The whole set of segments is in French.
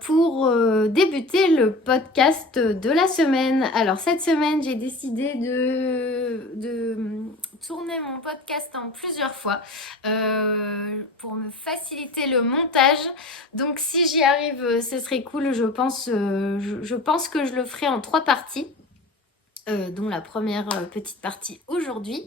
pour débuter le podcast de la semaine. Alors cette semaine, j'ai décidé de tourner mon podcast en plusieurs fois pour me faciliter le montage. Donc si j'y arrive, ce serait cool. Je pense que je le ferai en 3 parties, dont la première petite partie aujourd'hui.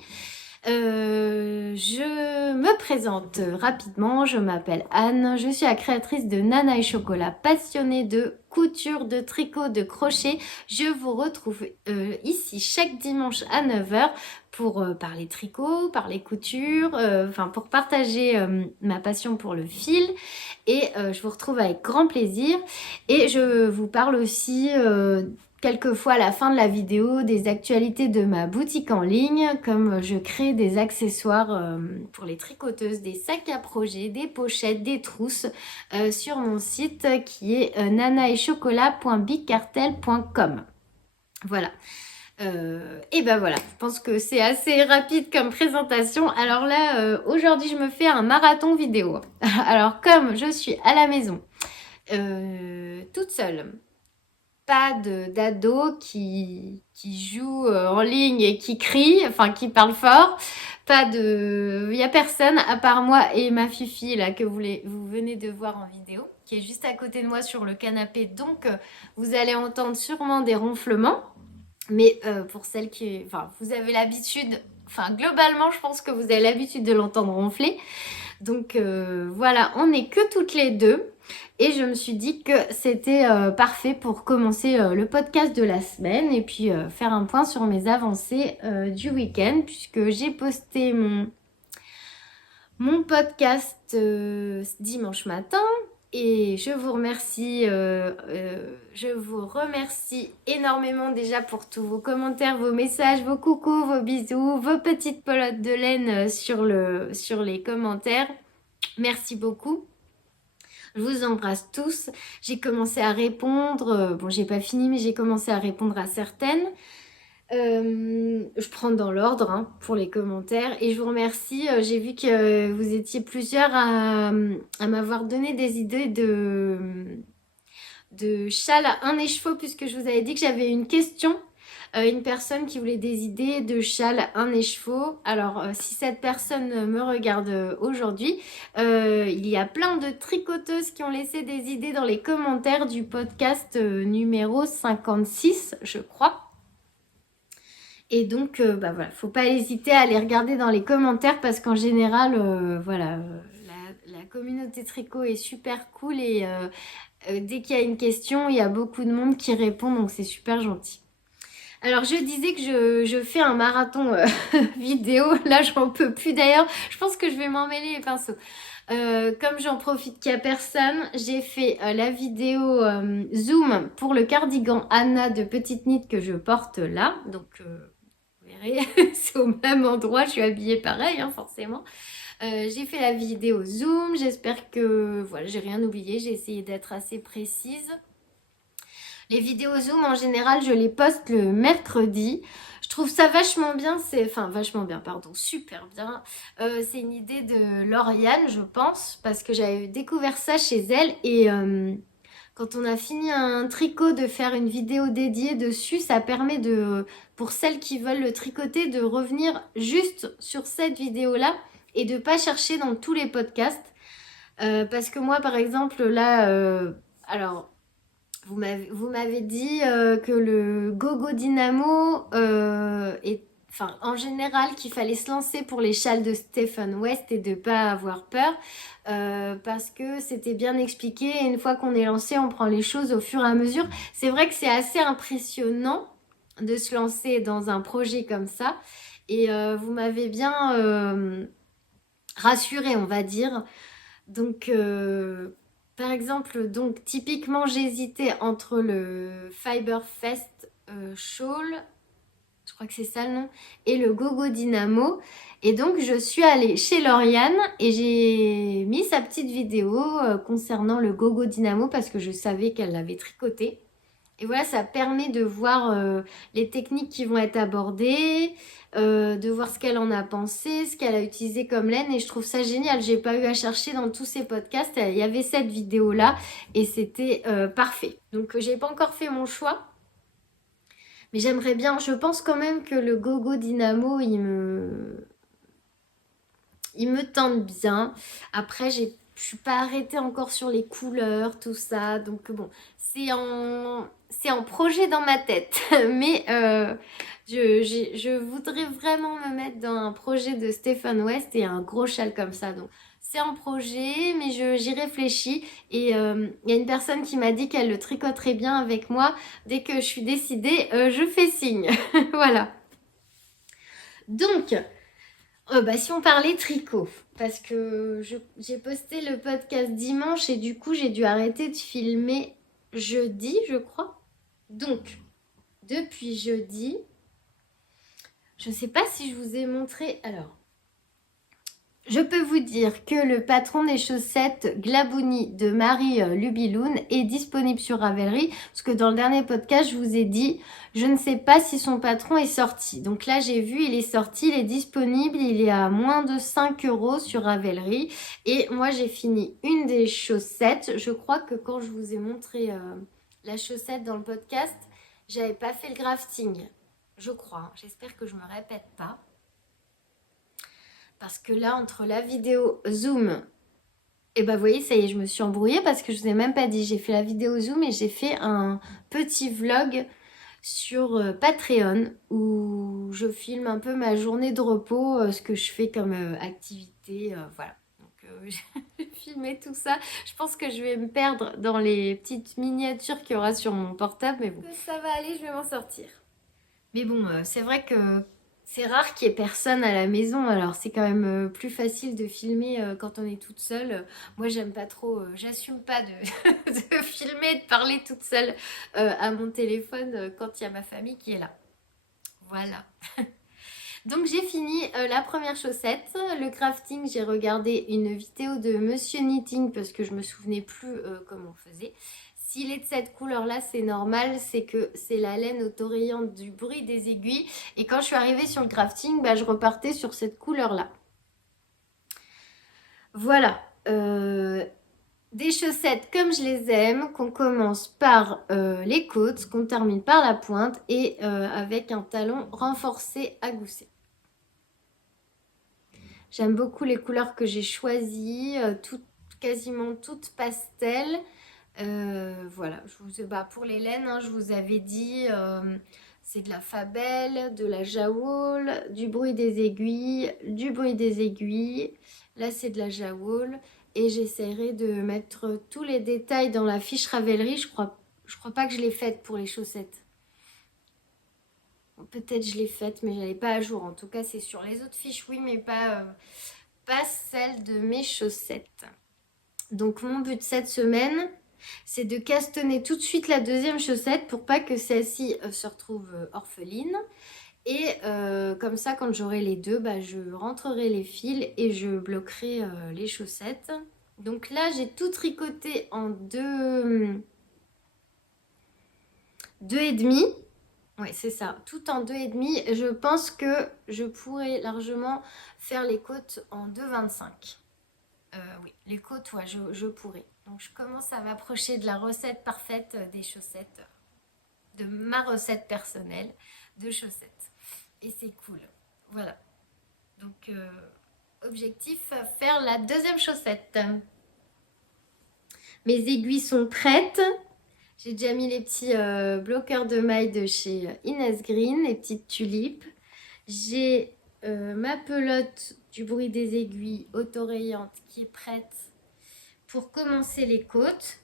Je me présente rapidement, je m'appelle Anne, je suis la créatrice de Nana et Chocolat, passionnée de couture, de tricot, de crochet. Je vous retrouve ici chaque dimanche à 9h pour parler tricot, parler couture, pour partager ma passion pour le fil. Et je vous retrouve avec grand plaisir. Et je vous parle aussi quelquefois à la fin de la vidéo des actualités de ma boutique en ligne, comme je crée des accessoires pour les tricoteuses, des sacs à projet, des pochettes, des trousses sur mon site qui est nanaetchocolat.bigcartel.com. Voilà. Et ben voilà, je pense que c'est assez rapide comme présentation. Alors là, aujourd'hui, je me fais un marathon vidéo. Alors comme je suis à la maison, toute seule, pas d'ado qui joue en ligne et qui crie, enfin qui parle fort. Il y a personne à part moi et ma fifi là que vous venez de voir en vidéo, qui est juste à côté de moi sur le canapé. Donc vous allez entendre sûrement des ronflements. Mais pour celles qui... Enfin, vous avez l'habitude... Enfin, globalement, je pense que vous avez l'habitude de l'entendre ronfler. Donc voilà, on n'est que toutes les deux. Et je me suis dit que c'était parfait pour commencer le podcast de la semaine et puis faire un point sur mes avancées du week-end, puisque j'ai posté mon podcast dimanche matin. Et je vous remercie énormément déjà pour tous vos commentaires, vos messages, vos coucous, vos bisous, vos petites pelotes de laine sur les commentaires. Merci beaucoup. Je vous embrasse tous. J'ai commencé à répondre. Bon, j'ai pas fini, mais j'ai commencé à répondre à certaines. Je prends dans l'ordre pour les commentaires et je vous remercie. J'ai vu que vous étiez plusieurs à m'avoir donné des idées de châle à un écheveau, puisque je vous avais dit que j'avais une question. Une personne qui voulait des idées de châle à un écheveau. Alors, si cette personne me regarde aujourd'hui, il y a plein de tricoteuses qui ont laissé des idées dans les commentaires du podcast numéro 56, je crois. Et donc, voilà, faut pas hésiter à aller regarder dans les commentaires parce qu'en général, la communauté tricot est super cool et dès qu'il y a une question, il y a beaucoup de monde qui répond, donc c'est super gentil. Alors, je disais que je fais un marathon vidéo. Là, j'en peux plus. D'ailleurs, je pense que je vais m'emmêler les pinceaux. Comme j'en profite qu'il n'y a personne, j'ai fait la vidéo Zoom pour le cardigan Anna de Petite Knit que je porte là. Donc, vous verrez, c'est au même endroit. Je suis habillée pareil, forcément. J'ai fait la vidéo Zoom. J'espère que voilà, j'ai rien oublié. J'ai essayé d'être assez précise. Les vidéos Zoom, en général, je les poste le mercredi. Je trouve ça vachement bien, super bien. C'est une idée de Lauriane, je pense, parce que j'avais découvert ça chez elle. Et quand on a fini un tricot, de faire une vidéo dédiée dessus, ça permet pour celles qui veulent le tricoter, de revenir juste sur cette vidéo-là et de ne pas chercher dans tous les podcasts. Parce que moi, par exemple, là, alors... Vous m'avez dit que le Gogo Dynamo en général, qu'il fallait se lancer pour les châles de Stephen West et de ne pas avoir peur parce que c'était bien expliqué. Et une fois qu'on est lancé, on prend les choses au fur et à mesure. C'est vrai que c'est assez impressionnant de se lancer dans un projet comme ça. Et vous m'avez bien rassurée, on va dire. Donc... par exemple, donc typiquement, j'hésitais entre le Fiberfest Shawl, je crois que c'est ça le nom, et le Gogo Dynamo. Et donc, je suis allée chez Lauriane et j'ai mis sa petite vidéo concernant le Gogo Dynamo parce que je savais qu'elle l'avait tricoté. Et voilà, ça permet de voir les techniques qui vont être abordées, de voir ce qu'elle en a pensé, ce qu'elle a utilisé comme laine. Et je trouve ça génial. J'ai pas eu à chercher dans tous ces podcasts. Il y avait cette vidéo-là et c'était parfait. Donc, j'ai pas encore fait mon choix. Mais j'aimerais bien, je pense quand même que le Gogo Dynamo, il me tente bien. Après, je suis pas arrêtée encore sur les couleurs, tout ça. Donc bon, c'est en projet dans ma tête. Mais je voudrais vraiment me mettre dans un projet de Stephen West et un gros châle comme ça. Donc c'est en projet, mais j'y réfléchis. Et il y a une personne qui m'a dit qu'elle le tricoterait bien avec moi. Dès que je suis décidée, je fais signe. Voilà. Donc, si on parlait tricot, parce que j'ai posté le podcast dimanche et du coup j'ai dû arrêter de filmer jeudi, je crois. Donc, depuis jeudi, je ne sais pas si je vous ai montré. Alors, je peux vous dire que le patron des chaussettes Glabouni de Marie Lubiloun est disponible sur Ravelry. Parce que dans le dernier podcast, je vous ai dit, je ne sais pas si son patron est sorti. Donc là, j'ai vu, il est sorti, il est disponible. Il est à moins de 5 € sur Ravelry. Et moi, j'ai fini une des chaussettes. Je crois que quand je vous ai montré la chaussette dans le podcast, j'avais pas fait le grafting. Je crois. Hein. J'espère que je me répète pas. Parce que là, entre la vidéo Zoom, et vous voyez, ça y est, je me suis embrouillée parce que je vous ai même pas dit. J'ai fait la vidéo Zoom et j'ai fait un petit vlog sur Patreon où je filme un peu ma journée de repos, ce que je fais comme activité, voilà. Donc j'ai filmé tout ça. Je pense que je vais me perdre dans les petites miniatures qu'il y aura sur mon portable, mais bon. Ça va aller, je vais m'en sortir. Mais bon, c'est vrai que c'est rare qu'il y ait personne à la maison, alors c'est quand même plus facile de filmer quand on est toute seule. Moi, j'aime pas trop, j'assume pas de, de filmer, de parler toute seule à mon téléphone quand il y a ma famille qui est là. Voilà. Donc j'ai fini la première chaussette. Le crafting, j'ai regardé une vidéo de Monsieur Knitting parce que je me souvenais plus comment on faisait. S'il est de cette couleur-là, c'est normal, c'est que c'est la laine autorayante du bruit des aiguilles. Et quand je suis arrivée sur le crafting, je repartais sur cette couleur-là. Voilà. Des chaussettes comme je les aime, qu'on commence par les côtes, qu'on termine par la pointe et avec un talon renforcé à gousset. J'aime beaucoup les couleurs que j'ai choisies, quasiment toutes pastel. Voilà, pour les laines, hein, je vous avais dit, c'est de la Fabelle, de la Jawool, du bruit des aiguilles, du bruit des aiguilles. Là, c'est de la Jawool. Et j'essaierai de mettre tous les détails dans la fiche Ravelry. Je crois pas que je l'ai faite pour les chaussettes. Peut-être je l'ai faite, mais je n'allais pas à jour. En tout cas, c'est sur les autres fiches, oui, mais pas celle de mes chaussettes. Donc, mon but cette semaine, c'est de castanner tout de suite la deuxième chaussette pour pas que celle-ci se retrouve orpheline. Et comme ça, quand j'aurai les deux, je rentrerai les fils et je bloquerai les chaussettes. Donc là, j'ai tout tricoté en 2,5. Oui, c'est ça, tout en 2,5. Je pense que je pourrais largement faire les côtes en 2,25. Oui, les côtes, ouais, je pourrais. Donc je commence à m'approcher de la recette parfaite des chaussettes, de ma recette personnelle de chaussettes. Et c'est cool. Voilà. Donc objectif, faire la deuxième chaussette. Mes aiguilles sont prêtes. J'ai déjà mis les petits bloqueurs de mailles de chez Inès Green, les petites tulipes. J'ai ma pelote du bruit des aiguilles autorayante qui est prête pour commencer les côtes.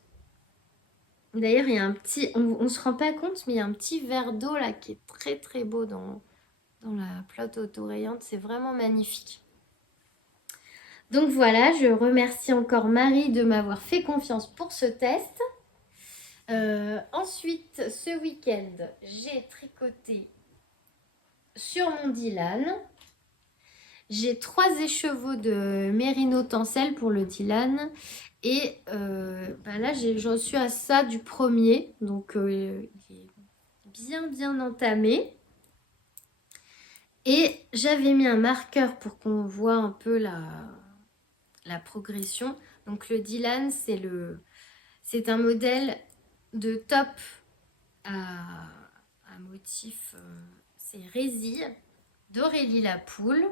D'ailleurs, il y a un petit, on se rend pas compte, mais il y a un petit verre d'eau là qui est très très beau dans la pelote autorayante. C'est vraiment magnifique. Donc voilà, je remercie encore Marie de m'avoir fait confiance pour ce test. Ensuite, ce week-end, j'ai tricoté sur mon Dylan. J'ai 3 écheveaux de Mérino Tencel pour le Dylan. Et là, j'en suis à ça du premier. Donc, il est bien entamé. Et j'avais mis un marqueur pour qu'on voit un peu la progression. Donc, le Dylan, c'est un modèle de top à motif. C'est Résille d'Aurélie Lapoule,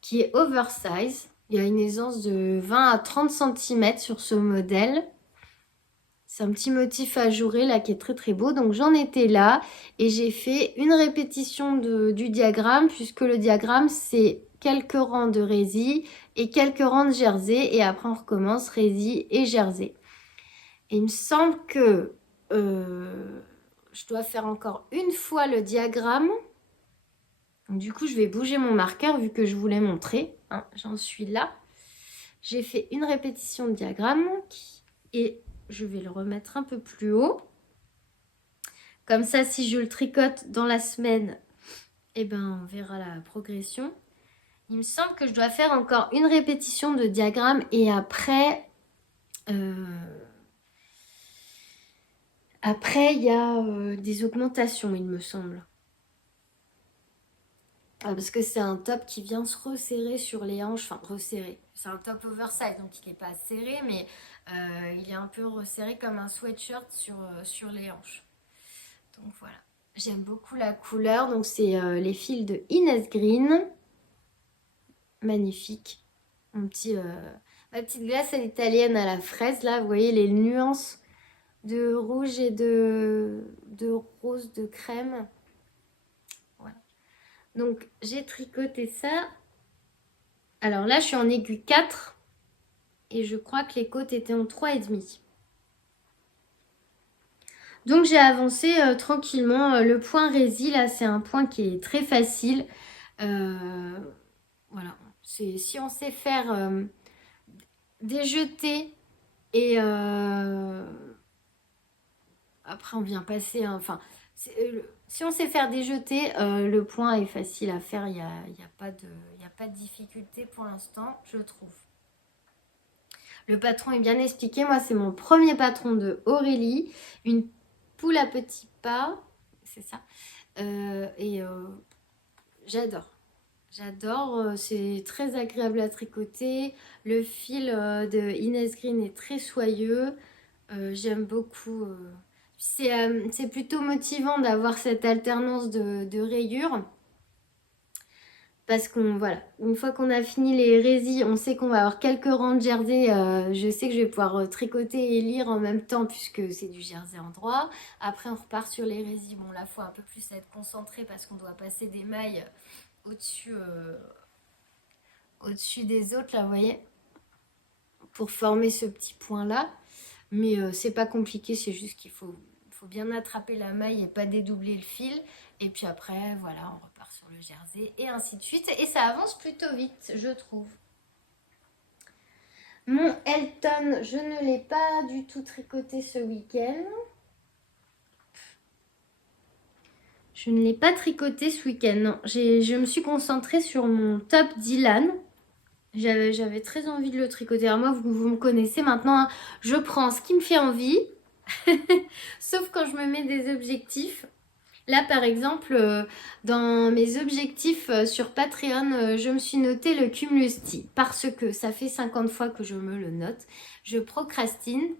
qui est oversize. Il y a une aisance de 20 à 30 cm sur ce modèle. C'est un petit motif ajouré là qui est très beau. Donc j'en étais là et j'ai fait une répétition du diagramme, puisque le diagramme c'est quelques rangs de résille et quelques rangs de jersey, et après on recommence résille et jersey. Et il me semble que je dois faire encore une fois le diagramme. Donc, du coup, je vais bouger mon marqueur vu que je voulais montrer. Hein, j'en suis là. J'ai fait une répétition de diagramme et je vais le remettre un peu plus haut. Comme ça, si je le tricote dans la semaine, eh ben, on verra la progression. Il me semble que je dois faire encore une répétition de diagramme et après, il y a des augmentations, il me semble. Parce que c'est un top qui vient se resserrer sur les hanches, enfin resserrer. C'est un top oversize, donc il n'est pas serré, mais il est un peu resserré comme un sweatshirt sur les hanches. Donc voilà, j'aime beaucoup la couleur. Donc c'est les fils de Inès Green. Magnifique. Ma petite glace à l'italienne à la fraise, là, vous voyez les nuances de rouge et de rose, de crème. Voilà. Donc j'ai tricoté ça. Alors là, je suis en aiguille 4 et je crois que les côtes étaient en 3,5. Donc j'ai avancé tranquillement. Le point résille, là, c'est un point qui est très facile. Voilà. Si on sait faire des jetés et après on vient passer, hein, enfin, si on sait faire des jetés, le point est facile à faire. Il n'y a pas de difficulté pour l'instant, je trouve. Le patron est bien expliqué. Moi, c'est mon premier patron de Aurélie. Une poule à petits pas. C'est ça. J'adore. J'adore. C'est très agréable à tricoter. Le fil de Inès Green est très soyeux. J'aime beaucoup. C'est plutôt motivant d'avoir cette alternance de rayures. Parce qu'on, voilà, une fois qu'on a fini les résilles, on sait qu'on va avoir quelques rangs de jersey. Je sais que je vais pouvoir tricoter et lire en même temps puisque c'est du jersey en droit. Après, on repart sur les résilles. Bon, là, il faut un peu plus être concentré parce qu'on doit passer des mailles au-dessus des autres, là, vous voyez, pour former ce petit point-là. Mais c'est pas compliqué, c'est juste qu'il faut bien attraper la maille et pas dédoubler le fil. Et puis après, voilà, on repart sur le jersey et ainsi de suite. Et ça avance plutôt vite, je trouve. Mon Elton, je ne l'ai pas du tout tricoté ce week-end. Je ne l'ai pas tricoté ce week-end, non. Je me suis concentrée sur mon top Dylan. J'avais très envie de le tricoter. Alors moi, vous me connaissez maintenant, hein. Je prends ce qui me fait envie. Sauf quand je me mets des objectifs. Là, par exemple, dans mes objectifs sur Patreon, je me suis noté le Cumulus-T parce que ça fait 50 fois que je me le note. Je procrastine.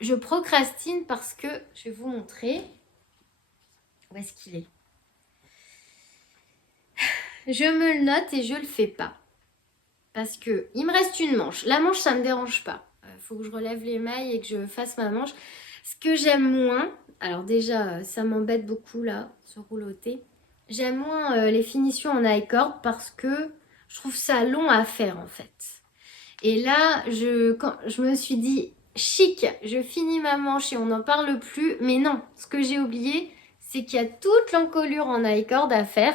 Je procrastine parce que, je vais vous montrer. Où est-ce qu'il est? Je me le note et je le fais pas. Parce que il me reste une manche. La manche, ça me dérange pas. Faut que je relève les mailles et que je fasse ma manche. Ce que j'aime moins, alors déjà, ça m'embête beaucoup là, ce rouloté. J'aime moins les finitions en I-cord parce que je trouve ça long à faire en fait. Et là, quand je me suis dit, chic, je finis ma manche et on n'en parle plus. Mais non, ce que j'ai oublié, c'est qu'il y a toute l'encolure en I-cord à faire.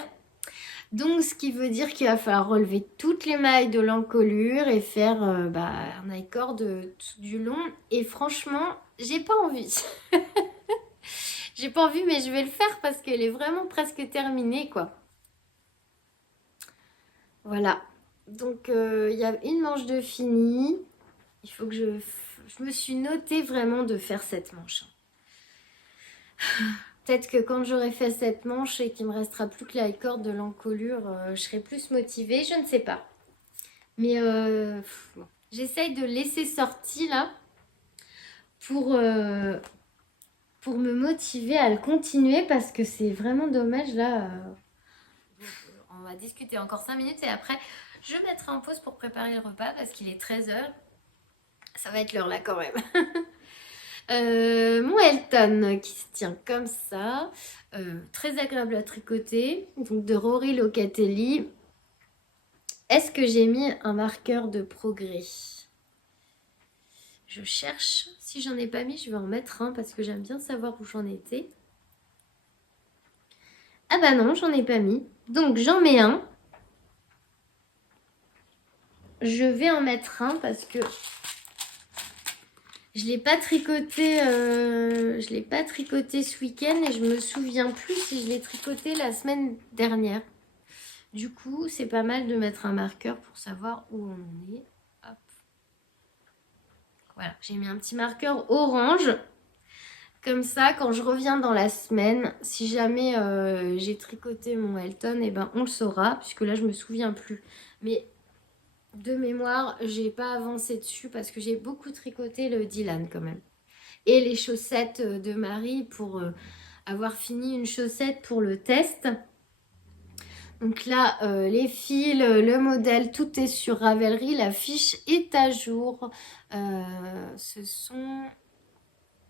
Donc, ce qui veut dire qu'il va falloir relever toutes les mailles de l'encolure et faire un I-cord du long. Et franchement, j'ai pas envie. J'ai pas envie, mais je vais le faire parce qu'elle est vraiment presque terminée, quoi. Voilà. Donc, il y a une manche de fini. Il faut que je me suis notée vraiment de faire cette manche. Peut-être que quand j'aurai fait cette manche et qu'il me restera plus que la corde de l'encolure, je serai plus motivée. Je ne sais pas. Mais bon. J'essaye de laisser sortir là pour, pour me motiver à le continuer parce que c'est vraiment dommage là. On va discuter encore 5 minutes et après je mettrai en pause pour préparer le repas parce qu'il est 13h. Ça va être l'heure là quand même. Mon Elton qui se tient comme ça, très agréable à tricoter, donc de Rory Locatelli. Est-ce que j'ai mis un marqueur de progrès? Je cherche, si j'en ai pas mis, je vais en mettre un parce que j'aime bien savoir où j'en étais. Ah bah non, j'en ai pas mis, donc j'en mets un. Je vais en mettre un parce que je l'ai pas tricoté, ce week-end et je me souviens plus si je l'ai tricoté la semaine dernière. Du coup, c'est pas mal de mettre un marqueur pour savoir où on en est. Hop. Voilà, j'ai mis un petit marqueur orange. Comme ça, quand je reviens dans la semaine, si jamais j'ai tricoté mon Elton, eh ben, on le saura, puisque là, je me souviens plus. Mais de mémoire, j'ai pas avancé dessus parce que j'ai beaucoup tricoté le Dylan quand même. Et les chaussettes de Marie pour avoir fini une chaussette pour le test. Donc là, les fils, le modèle, tout est sur Ravelry. La fiche est à jour. Ce sont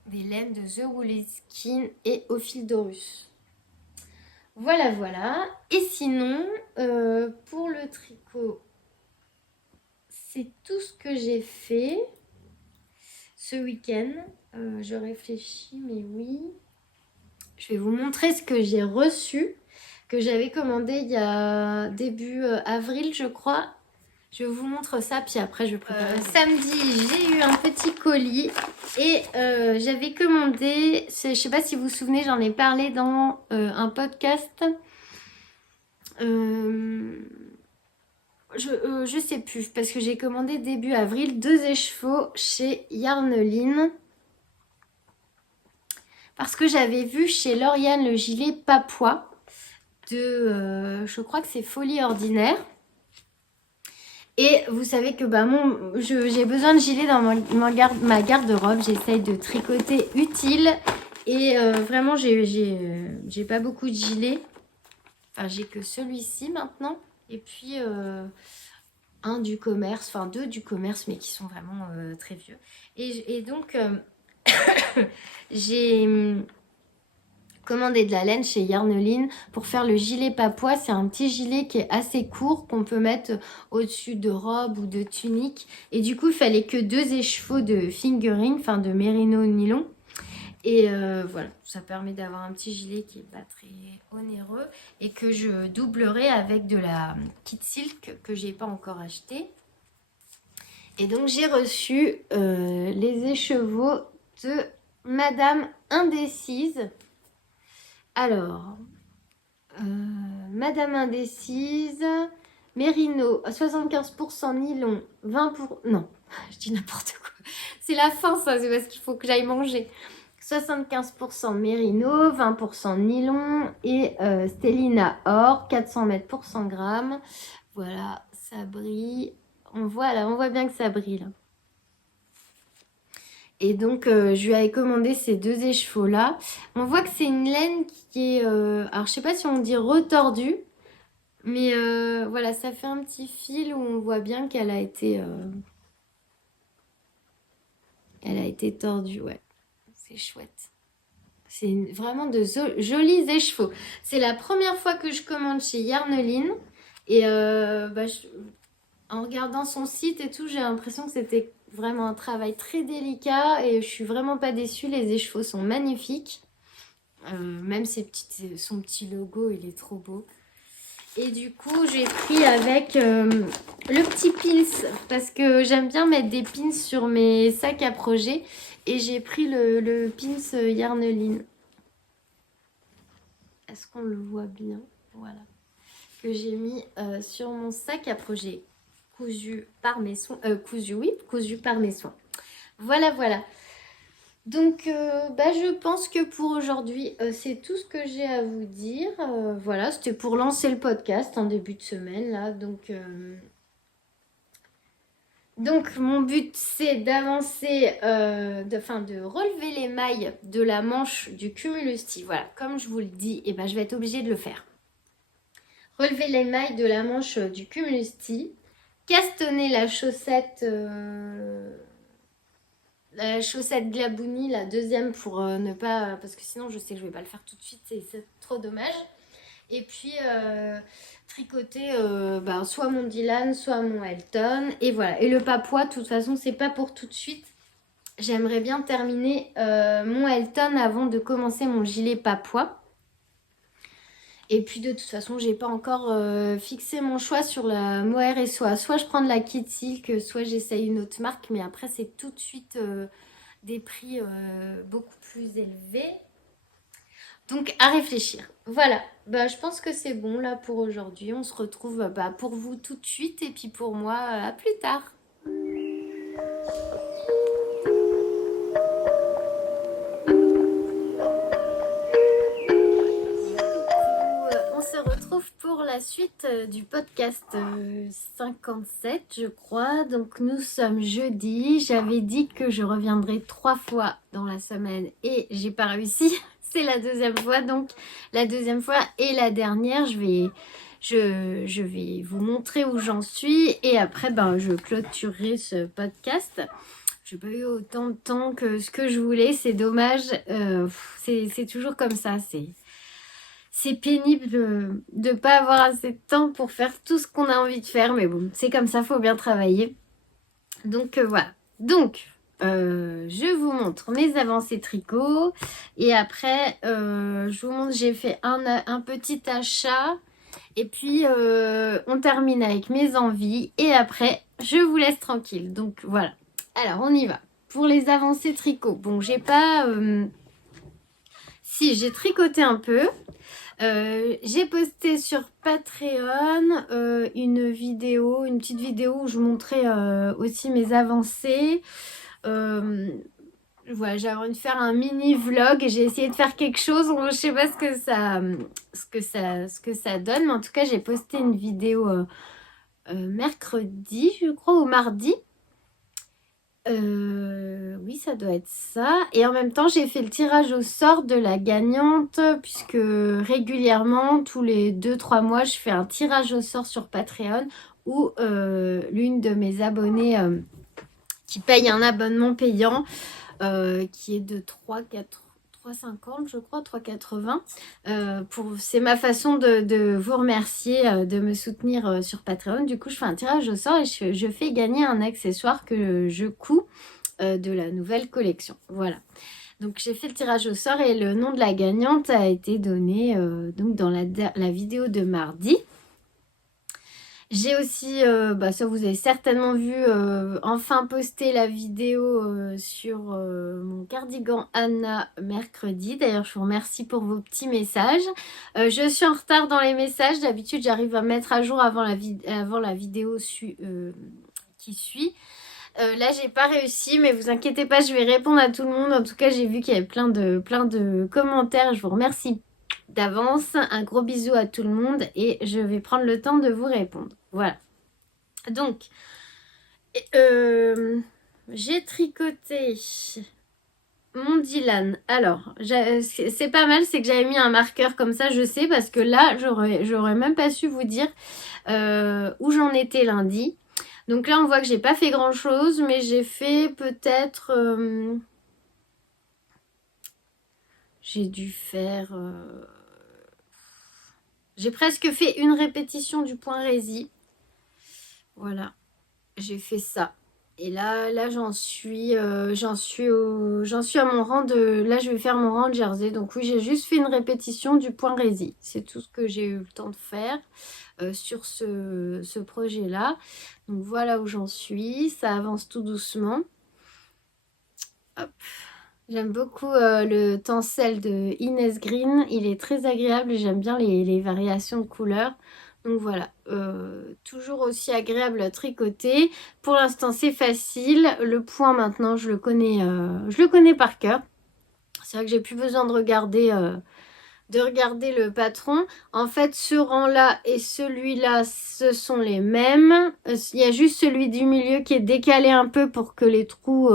des laines de The Woolly Skin et au fil d'Horus. Voilà, voilà. Et sinon, pour le tricot, c'est tout ce que j'ai fait ce week-end. Je réfléchis, mais oui. Je vais vous montrer ce que j'ai reçu, que j'avais commandé il y a début avril, je crois. Je vous montre ça, puis après je prépare. Samedi, j'ai eu un petit colis et j'avais commandé, je ne sais pas si vous vous souvenez, j'en ai parlé dans un podcast. Je sais plus, parce que j'ai commandé début avril 2 écheveaux chez Yarneline. Parce que j'avais vu chez Lauriane le gilet Papouas de, je crois que c'est Folie Ordinaire. Et vous savez que bah, j'ai besoin de gilets dans ma garde-robe. J'essaye de tricoter utile. Et vraiment, j'ai pas beaucoup de gilets. Enfin, j'ai que celui-ci maintenant. Et puis, un du commerce. Enfin, 2 du commerce, mais qui sont vraiment très vieux. Et donc, j'ai commandé de la laine chez Yarneline pour faire le gilet papouas. C'est un petit gilet qui est assez court qu'on peut mettre au-dessus de robes ou de tuniques. Et du coup, il fallait que 2 écheveaux de fingering, enfin de mérino nylon. Et voilà, ça permet d'avoir un petit gilet qui n'est pas très onéreux et que je doublerai avec de la Kit Silk que j'ai pas encore acheté. Et donc, j'ai reçu les écheveaux de Madame Indécise. Alors, Madame Indécise, Mérino, 75% nylon, 20%... Non, je dis n'importe quoi. C'est la fin, ça, c'est parce qu'il faut que j'aille manger. 75% Mérino, 20% nylon et Stellina Or, 400 mètres pour 100 grammes. Voilà, ça brille. On voit bien que ça brille, là. Et donc, je lui avais commandé ces 2 écheveaux-là. On voit que c'est une laine qui est... alors, je sais pas si on dit retordue. Mais voilà, ça fait un petit fil où on voit bien qu'elle a été... elle a été tordue, ouais. C'est chouette. C'est vraiment de jolis écheveaux. C'est la première fois que je commande chez Yarneline. Et en regardant son site et tout, j'ai l'impression que c'était vraiment un travail très délicat et je suis vraiment pas déçue. Les écheveaux sont magnifiques. Même son petit logo, il est trop beau. Et du coup, j'ai pris avec le petit pins parce que j'aime bien mettre des pins sur mes sacs à projet. Et j'ai pris le pins Yarneline. Est-ce qu'on le voit bien? Voilà. que j'ai mis sur mon sac à projet cousu par mes soins. Cousu par mes soins. Voilà, voilà. Donc, je pense que pour aujourd'hui, c'est tout ce que j'ai à vous dire. Voilà, c'était pour lancer le podcast en début de semaine, là. Donc mon but, c'est d'avancer, de relever les mailles de la manche du cumulus tee. Voilà, comme je vous le dis, et je vais être obligée de le faire. Relever les mailles de la manche du cumulus tee, castonner la chaussette Glabouni, la deuxième pour ne pas... Parce que sinon, je sais que je ne vais pas le faire tout de suite, c'est trop dommage. Et puis, tricoter soit mon Dylan, soit mon Elton. Et voilà. Et le papois, de toute façon, c'est pas pour tout de suite. J'aimerais bien terminer mon Elton avant de commencer mon gilet papois. Et puis, de toute façon, j'ai pas encore fixé mon choix sur la mohair et soie. Soit je prends de la Kid Silk, soit j'essaye une autre marque. Mais après, c'est tout de suite des prix beaucoup plus élevés. Donc, à réfléchir. Voilà, je pense que c'est bon là pour aujourd'hui. On se retrouve pour vous tout de suite et puis pour moi à plus tard. On se retrouve pour la suite du podcast 57, je crois. Donc, nous sommes jeudi. J'avais dit que je reviendrai 3 fois dans la semaine et j'ai pas réussi. C'est la deuxième fois, donc la deuxième fois et la dernière, je vais vous montrer où j'en suis et après, je clôturerai ce podcast. J'ai pas eu autant de temps que ce que je voulais, c'est dommage. C'est toujours comme ça, c'est pénible de ne pas avoir assez de temps pour faire tout ce qu'on a envie de faire, mais bon, c'est comme ça, faut bien travailler. Donc voilà. Donc, je vous montre mes avancées tricot et après je vous montre, j'ai fait un petit achat et puis on termine avec mes envies et après je vous laisse tranquille. Donc voilà, alors on y va pour les avancées tricot. Bon, j'ai pas si j'ai tricoté un peu, j'ai posté sur Patreon une petite vidéo où je montrais aussi mes avancées. Voilà, j'ai envie de faire un mini vlog et j'ai essayé de faire quelque chose. Je sais pas ce que ça donne, mais en tout cas, j'ai posté une vidéo mercredi, je crois, ou mardi. Oui, ça doit être ça. Et en même temps, j'ai fait le tirage au sort de la gagnante, puisque régulièrement, tous les 2-3 mois, je fais un tirage au sort sur Patreon où l'une de mes abonnées qui paye un abonnement payant qui est de 3,50 je crois, 3,80. C'est ma façon de vous remercier de me soutenir sur Patreon. Du coup, je fais un tirage au sort et je fais gagner un accessoire que je couds de la nouvelle collection. Voilà. Donc, j'ai fait le tirage au sort et le nom de la gagnante a été donné donc dans la vidéo de mardi. J'ai aussi, ça vous avez certainement vu, enfin posté la vidéo sur mon cardigan Anna mercredi. D'ailleurs, je vous remercie pour vos petits messages. Je suis en retard dans les messages. D'habitude, j'arrive à mettre à jour avant la vidéo qui suit. Là, j'ai pas réussi, mais vous inquiétez pas, je vais répondre à tout le monde. En tout cas, j'ai vu qu'il y avait plein de commentaires. Je vous remercie d'avance. Un gros bisou à tout le monde et je vais prendre le temps de vous répondre. Voilà. Donc, j'ai tricoté mon Dylan. Alors, c'est pas mal, c'est que j'avais mis un marqueur comme ça, je sais, parce que là, j'aurais même pas su vous dire où j'en étais lundi. Donc là, on voit que j'ai pas fait grand chose, mais j'ai fait peut-être... j'ai dû faire... j'ai presque fait une répétition du point rési. Voilà, j'ai fait ça. Et là j'en suis à mon rang de... Là, je vais faire mon rang de jersey. Donc oui, j'ai juste fait une répétition du point rési. C'est tout ce que j'ai eu le temps de faire sur ce projet-là. Donc voilà où j'en suis. Ça avance tout doucement. Hop. J'aime beaucoup le tencel de Inès Green. Il est très agréable et j'aime bien les variations de couleurs. Donc voilà, toujours aussi agréable à tricoter. Pour l'instant, c'est facile. Le point maintenant, je le connais par cœur. C'est vrai que j'ai plus besoin de regarder le patron. En fait, ce rang-là et celui-là, ce sont les mêmes. Il y a juste celui du milieu qui est décalé un peu pour que les trous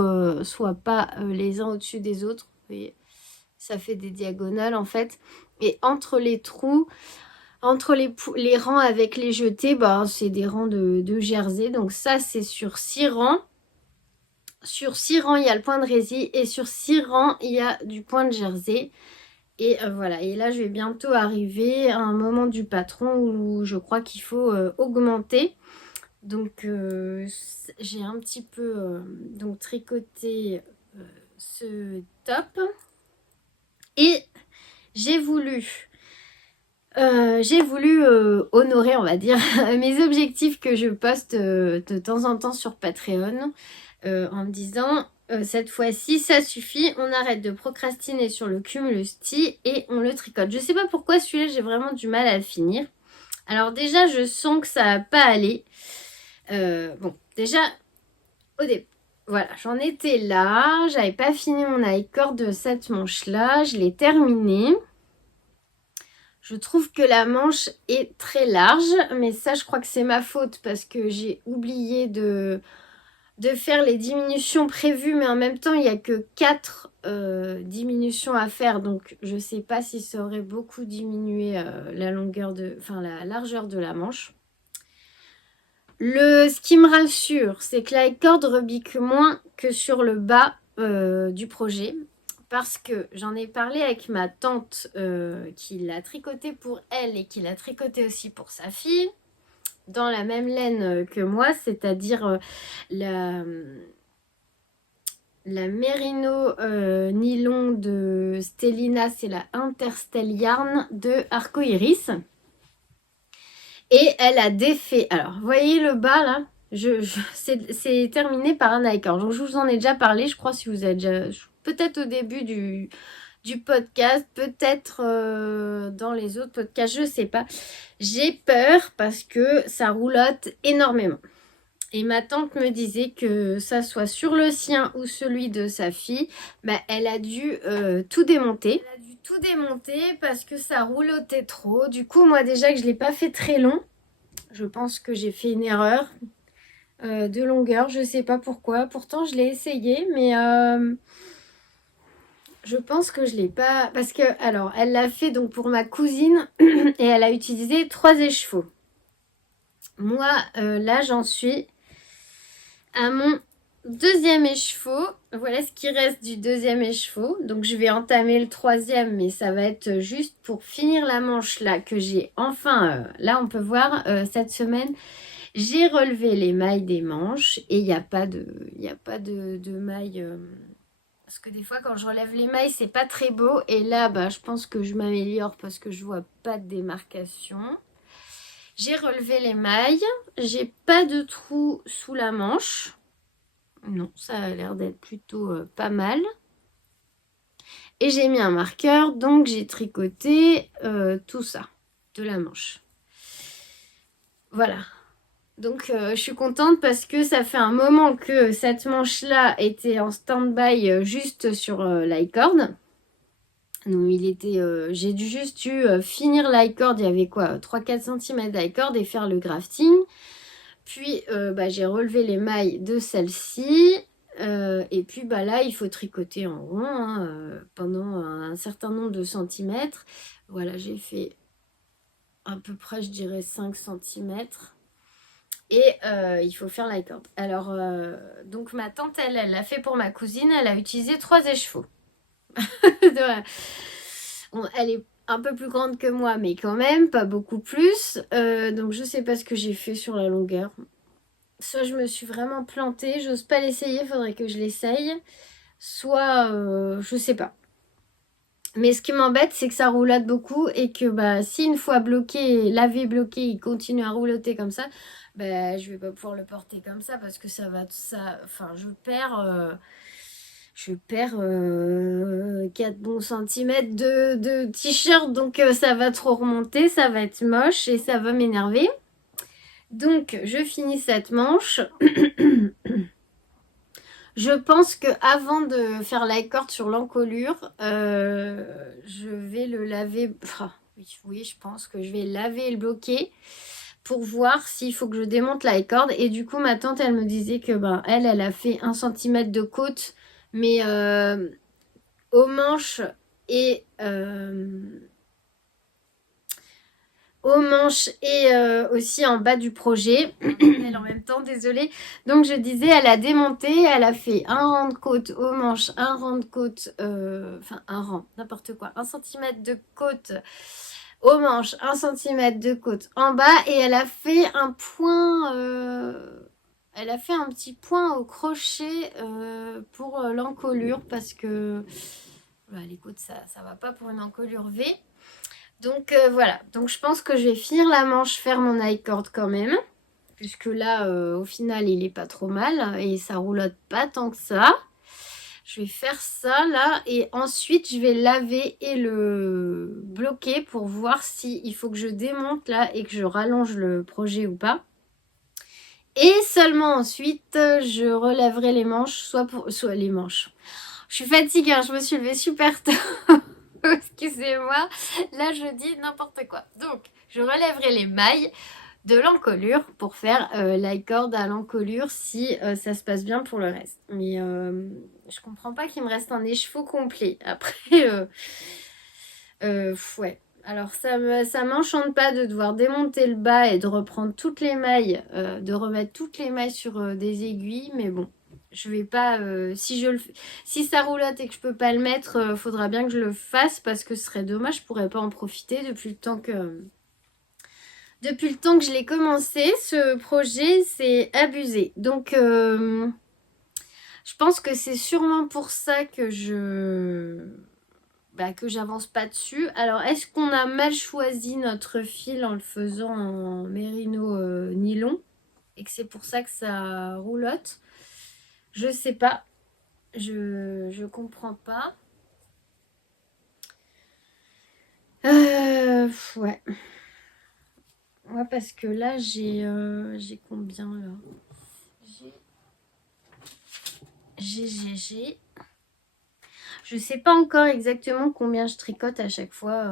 soient pas les uns au-dessus des autres. Vous voyez, ça fait des diagonales en fait. Et entre les trous, entre les rangs avec les jetés, bah, c'est des rangs de jersey. Donc ça, c'est sur 6 rangs. Sur 6 rangs, il y a le point de résille. Et sur 6 rangs, il y a du point de jersey. Et voilà, et là je vais bientôt arriver à un moment du patron où je crois qu'il faut augmenter. Donc j'ai un petit peu donc tricoté ce top. Et j'ai voulu, honorer, on va dire, mes objectifs que je poste de temps en temps sur Patreon en me disant cette fois-ci ça suffit, on arrête de procrastiner sur le cumulus-ti et on le tricote. Je sais pas pourquoi celui-là j'ai vraiment du mal à le finir. Alors déjà je sens que ça va pas aller. Bon déjà au début. Voilà, j'en étais là, j'avais pas fini mon high-cord de cette manche-là, je l'ai terminée. Je trouve que la manche est très large, mais ça je crois que c'est ma faute parce que j'ai oublié de faire les diminutions prévues, mais en même temps il n'y a que 4 diminutions à faire, donc je ne sais pas si ça aurait beaucoup diminué la largeur de la manche. Ce qui me rassure, c'est que la corde rebique moins que sur le bas du projet, parce que j'en ai parlé avec ma tante qui l'a tricoté pour elle et qui l'a tricoté aussi pour sa fille, dans la même laine que moi, c'est-à-dire la Merino nylon de Stellina, c'est la Interstell Yarn de Arcoiris. Et elle a défait. Alors, vous voyez le bas là, c'est terminé par un accord. Donc, je vous en ai déjà parlé, je crois, si vous avez déjà. Peut-être au début du podcast, peut-être dans les autres podcasts, je ne sais pas. J'ai peur parce que ça roulotte énormément. Et ma tante me disait que ça soit sur le sien ou celui de sa fille, bah, elle a dû tout démonter. Elle a dû tout démonter parce que ça roulotait trop. Du coup, moi déjà que je ne l'ai pas fait très long, je pense que j'ai fait une erreur de longueur. Je ne sais pas pourquoi. Pourtant, je l'ai essayé, mais je pense que je ne l'ai pas... Parce que, alors, elle l'a fait donc pour ma cousine et elle a utilisé 3 écheveaux. Moi, là, j'en suis à mon 2e écheveau. Voilà ce qui reste du 2e écheveau. Donc je vais entamer le 3e, mais ça va être juste pour finir la manche là que j'ai enfin, là on peut voir cette semaine, j'ai relevé les mailles des manches et il n'y a pas de mailles. Parce que des fois quand je relève les mailles c'est pas très beau. Et là bah, je pense que je m'améliore parce que je vois pas de démarcation. J'ai relevé les mailles, j'ai pas de trou sous la manche. Non, ça a l'air d'être plutôt pas mal. Et j'ai mis un marqueur, donc j'ai tricoté tout ça de la manche. Voilà. Donc je suis contente parce que ça fait un moment que cette manche-là était en stand-by juste sur l'icord. Donc j'ai juste dû finir l'icord, il y avait quoi 3-4 cm d'icord et faire le grafting. Puis bah, j'ai relevé les mailles de celle-ci. Et puis bah, là, il faut tricoter en rond hein, pendant un certain nombre de centimètres. Voilà, j'ai fait à peu près, je dirais, 5 cm. Et il faut faire la corde. Alors, donc ma tante, elle l'a fait pour ma cousine. Elle a utilisé 3 écheveaux. Bon, elle est un peu plus grande que moi, mais quand même, pas beaucoup plus. Donc, je sais pas ce que j'ai fait sur la longueur. Soit je me suis vraiment plantée, j'ose pas l'essayer, faudrait que je l'essaye. Soit, je sais pas. Mais ce qui m'embête, c'est que ça roulotte beaucoup et que bah, si une fois bloqué, lavé, bloqué, il continue à roulotter comme ça, bah, je vais pas pouvoir le porter comme ça parce que ça va, enfin, je perds 4 bons centimètres de t-shirt, donc ça va trop remonter, ça va être moche et ça va m'énerver. Donc je finis cette manche. Je pense que avant de faire la corde sur l'encolure, je vais le laver. Enfin, oui, je pense que je vais laver et le bloquer pour voir s'il faut que je démonte la corde. Et du coup, ma tante, elle me disait que elle a fait 1 cm de côte, mais aux manches et aussi en bas du projet. En même temps, désolée. Donc je disais, elle a démonté, elle a fait un rang de côte aux manches, un rang de côte, enfin un rang, n'importe quoi, 1 cm de côte aux manches, 1 cm de côte en bas, et elle a fait un point, elle a fait un petit point au crochet pour l'encolure, parce que les côtes, ça va pas pour une encolure V. Donc voilà, donc je pense que je vais finir la manche, faire mon high cord quand même, puisque là au final il est pas trop mal et ça roulotte pas tant que ça. Je vais faire ça là et ensuite je vais laver et le bloquer pour voir si il faut que je démonte là et que je rallonge le projet ou pas. Et seulement ensuite je relèverai les manches, soit les manches. Je suis fatiguée, hein, je me suis levée super tôt. Excusez-moi, là je dis n'importe quoi. Donc, je relèverai les mailles de l'encolure pour faire la corde à l'encolure si ça se passe bien pour le reste. Mais je comprends pas qu'il me reste un écheveau complet. Après, ouais. Alors, ça m'enchante pas de devoir démonter le bas et de reprendre toutes les mailles, de remettre toutes les mailles sur des aiguilles, mais bon. Je vais pas, si ça roulotte et que je peux pas le mettre, faudra bien que je le fasse parce que ce serait dommage, je pourrais pas en profiter depuis le temps que je l'ai commencé. Ce projet, c'est abusé. Donc, je pense que c'est sûrement pour ça que que j'avance pas dessus. Alors, est-ce qu'on a mal choisi notre fil en le faisant en mérino nylon et que c'est pour ça que ça roulotte? Je sais pas. Je comprends pas. Ouais. Ouais, parce que là, j'ai combien là? J'ai. Je sais pas encore exactement combien je tricote à chaque fois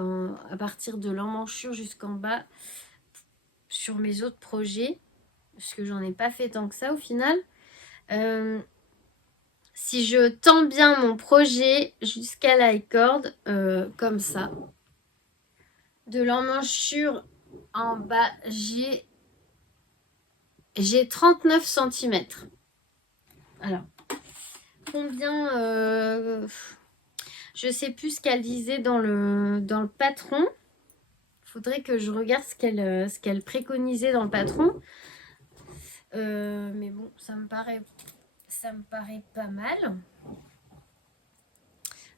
à partir de l'emmanchure jusqu'en bas sur mes autres projets. Parce que j'en ai pas fait tant que ça au final. Si je tends bien mon projet jusqu'à la corde, comme ça, de l'emmanchure en bas, j'ai 39 cm. Alors, combien je sais plus ce qu'elle disait dans le patron. Faudrait que je regarde ce qu'elle préconisait dans le patron. Mais bon, ça me paraît pas mal.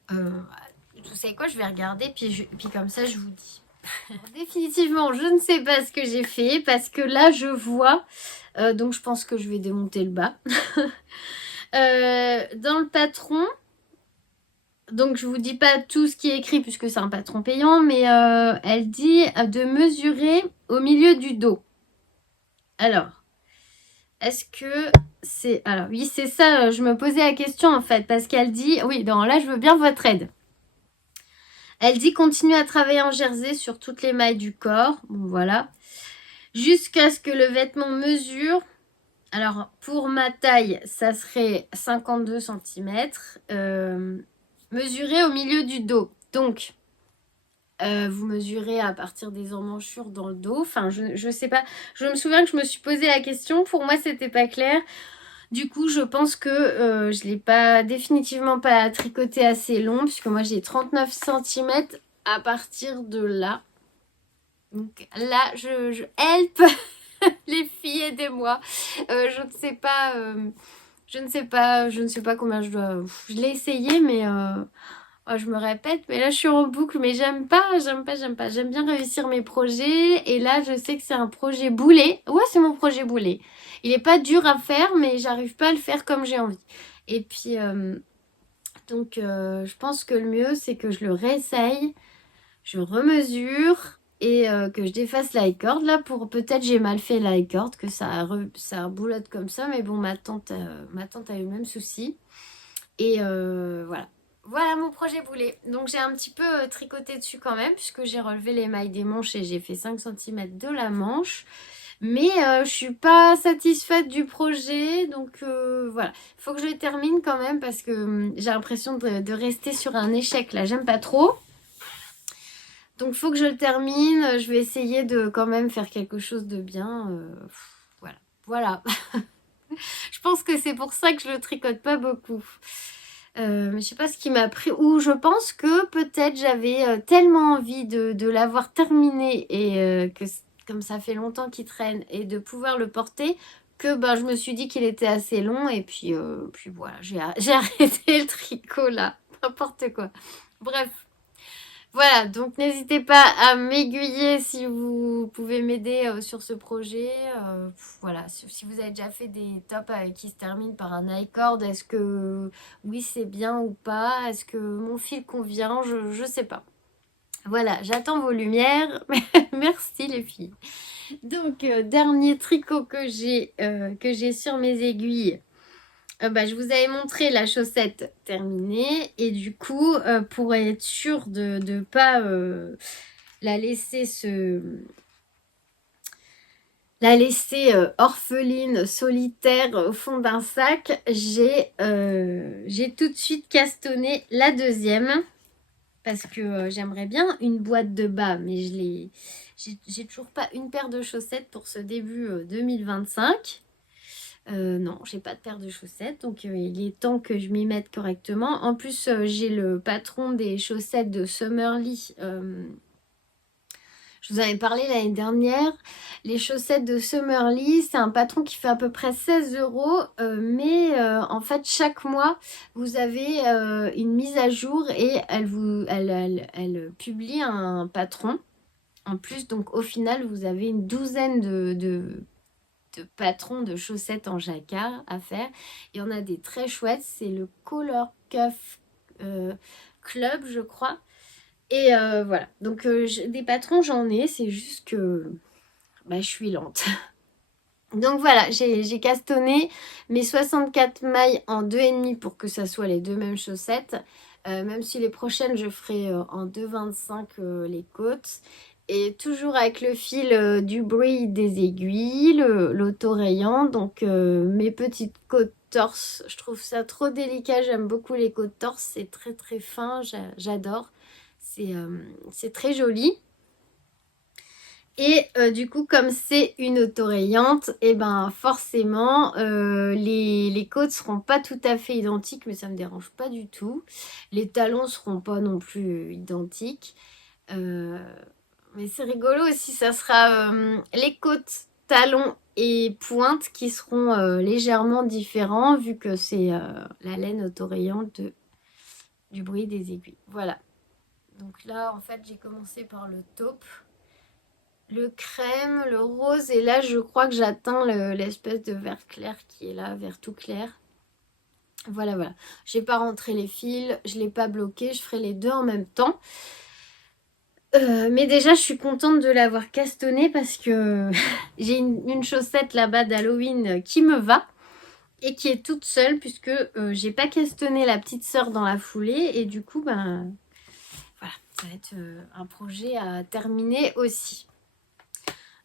Vous savez quoi, je vais regarder, puis comme ça, je vous dis. Définitivement, je ne sais pas ce que j'ai fait, parce que là, je vois. Donc, je pense que je vais démonter le bas. Dans le patron, donc je vous dis pas tout ce qui est écrit, puisque c'est un patron payant, mais elle dit de mesurer au milieu du dos. Alors, est-ce que c'est... Alors, oui, c'est ça, je me posais la question, en fait, parce qu'elle dit... Oui, non, là, je veux bien votre aide. Elle dit continuer à travailler en jersey sur toutes les mailles du corps. Bon, voilà. Jusqu'à ce que le vêtement mesure. Alors, pour ma taille, ça serait 52 cm. Mesurer au milieu du dos. Donc, vous mesurez à partir des emmanchures dans le dos. Enfin, je sais pas. Je me souviens que je me suis posé la question. Pour moi, c'était pas clair. Du coup, je pense que je l'ai pas définitivement pas tricoté assez long, puisque moi j'ai 39 cm à partir de là. Donc là, je help les filles, aidez-moi. Je ne sais pas combien je dois. Je l'ai essayé, mais je me répète, mais là je suis en boucle, mais j'aime pas. J'aime bien réussir mes projets, et là je sais que c'est un projet boulet. Ouais, c'est mon projet boulet. Il est pas dur à faire, mais j'arrive pas à le faire comme j'ai envie. Et puis Donc je pense que le mieux c'est que je le réessaye, je remesure et que je défasse la corde là pour peut-être j'ai mal fait la corde, que ça boulotte comme ça, mais bon ma tante a eu le même souci. Et voilà. Voilà mon projet boulet. Donc j'ai un petit peu tricoté dessus quand même, puisque j'ai relevé les mailles des manches et j'ai fait 5 cm de la manche. Mais je suis pas satisfaite du projet, donc voilà. Il faut que je le termine quand même parce que j'ai l'impression de rester sur un échec là. J'aime pas trop. Donc il faut que je le termine. Je vais essayer de quand même faire quelque chose de bien. Voilà. Voilà. Je pense que c'est pour ça que je le tricote pas beaucoup. Mais je sais pas ce qui m'a pris. Ou je pense que peut-être j'avais tellement envie de l'avoir terminé et comme ça fait longtemps qu'il traîne et de pouvoir le porter que ben, je me suis dit qu'il était assez long et puis voilà, j'ai arrêté le tricot là. N'importe quoi. Bref. Voilà, donc n'hésitez pas à m'aiguiller si vous pouvez m'aider sur ce projet. Voilà, si vous avez déjà fait des tops qui se terminent par un i-cord, est-ce que oui c'est bien ou pas? Est-ce que mon fil convient? Je sais pas. Voilà, j'attends vos lumières. Merci les filles. Donc, dernier tricot que j'ai sur mes aiguilles. Bah, je vous avais montré la chaussette terminée et du coup pour être sûre de ne pas la laisser orpheline, solitaire au fond d'un sac, j'ai tout de suite castonné la deuxième parce que j'aimerais bien une boîte de bas, mais j'ai toujours pas une paire de chaussettes pour ce début 2025. Non, j'ai pas de paire de chaussettes, donc il est temps que je m'y mette correctement. En plus, j'ai le patron des chaussettes de Summerly. Je vous en avais parlé l'année dernière. Les chaussettes de Summerly, c'est un patron qui fait à peu près 16 euros. Mais en fait, chaque mois, vous avez une mise à jour et elle publie un patron. En plus, donc au final, vous avez une douzaine de patrons de chaussettes en jacquard à faire. Il y en a des très chouettes. C'est le Color Cuff Club, je crois. Et voilà. Donc, des patrons, j'en ai. C'est juste que bah, je suis lente. Donc voilà, j'ai castonné mes 64 mailles en 2,5 pour que ça soit les deux mêmes chaussettes. Même si les prochaines, je ferai en 2,25 les côtes. Et toujours avec le fil du bruit des aiguilles, l'autorayant. Donc mes petites côtes torse, je trouve ça trop délicat. J'aime beaucoup les côtes torse, c'est très très fin, j'adore. C'est très joli. Et du coup, comme c'est une autorayante, et ben forcément, les côtes seront pas tout à fait identiques, mais ça me dérange pas du tout. Les talons seront pas non plus identiques. Euh, mais c'est rigolo aussi, ça sera les côtes, talons et pointes qui seront légèrement différents vu que c'est la laine autorayante du bruit des aiguilles. Voilà. Donc là, en fait, j'ai commencé par le taupe, le crème, le rose et là, je crois que j'atteins l'espèce de vert clair qui est là, vert tout clair. Voilà, voilà. J'ai pas rentré les fils, je l'ai pas bloqué, je ferai les deux en même temps. Mais déjà, je suis contente de l'avoir castonné parce que j'ai une chaussette là-bas d'Halloween qui me va et qui est toute seule puisque j'ai pas castonné la petite sœur dans la foulée et du coup, ben voilà, ça va être un projet à terminer aussi.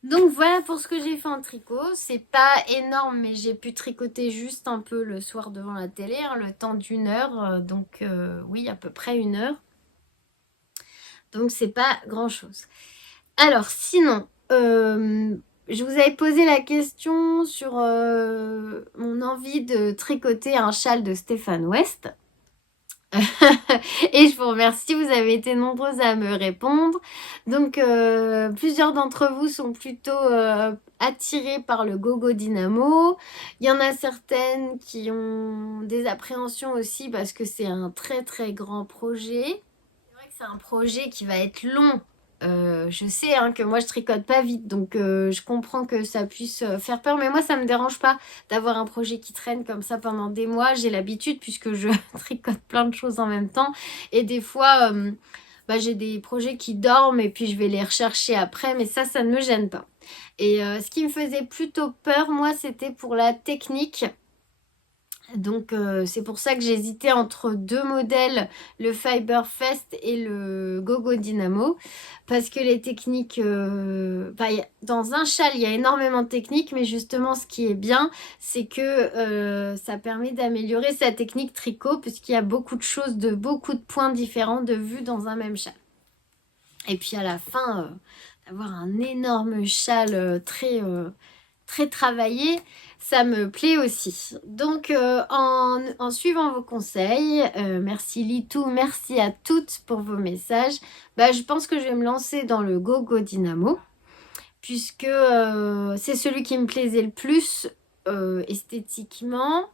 Donc voilà pour ce que j'ai fait en tricot. C'est pas énorme, mais j'ai pu tricoter juste un peu le soir devant la télé, hein, le temps d'1 heure, donc oui, à peu près 1 heure. Donc c'est pas grand chose. Alors sinon, je vous avais posé la question sur mon envie de tricoter un châle de Stéphane West. Et je vous remercie, vous avez été nombreuses à me répondre. Donc plusieurs d'entre vous sont plutôt attirés par le Gogo Dynamo. Il y en a certaines qui ont des appréhensions aussi parce que c'est un très très grand projet. C'est vrai que c'est un projet qui va être long. je sais hein, que moi je tricote pas vite, donc je comprends que ça puisse faire peur, mais moi ça me dérange pas d'avoir un projet qui traîne comme ça pendant des mois. J'ai l'habitude puisque je tricote plein de choses en même temps, et des fois bah, j'ai des projets qui dorment et puis je vais les rechercher après, mais ça ne me gêne pas. Et ce qui me faisait plutôt peur, moi, c'était pour la technique. Donc c'est pour ça que j'hésitais entre deux modèles, le Fiberfest et le Gogo Dynamo, parce que les techniques, dans un châle il y a énormément de techniques, mais justement ce qui est bien c'est que ça permet d'améliorer sa technique tricot, puisqu'il y a beaucoup de choses, de beaucoup de points différents de vue dans un même châle. Et puis à la fin, d'avoir un énorme châle très travaillé, ça me plaît aussi. Donc en suivant vos conseils, merci Litou, merci à toutes pour vos messages, bah, je pense que je vais me lancer dans le Gogo Dynamo, puisque c'est celui qui me plaisait le plus esthétiquement.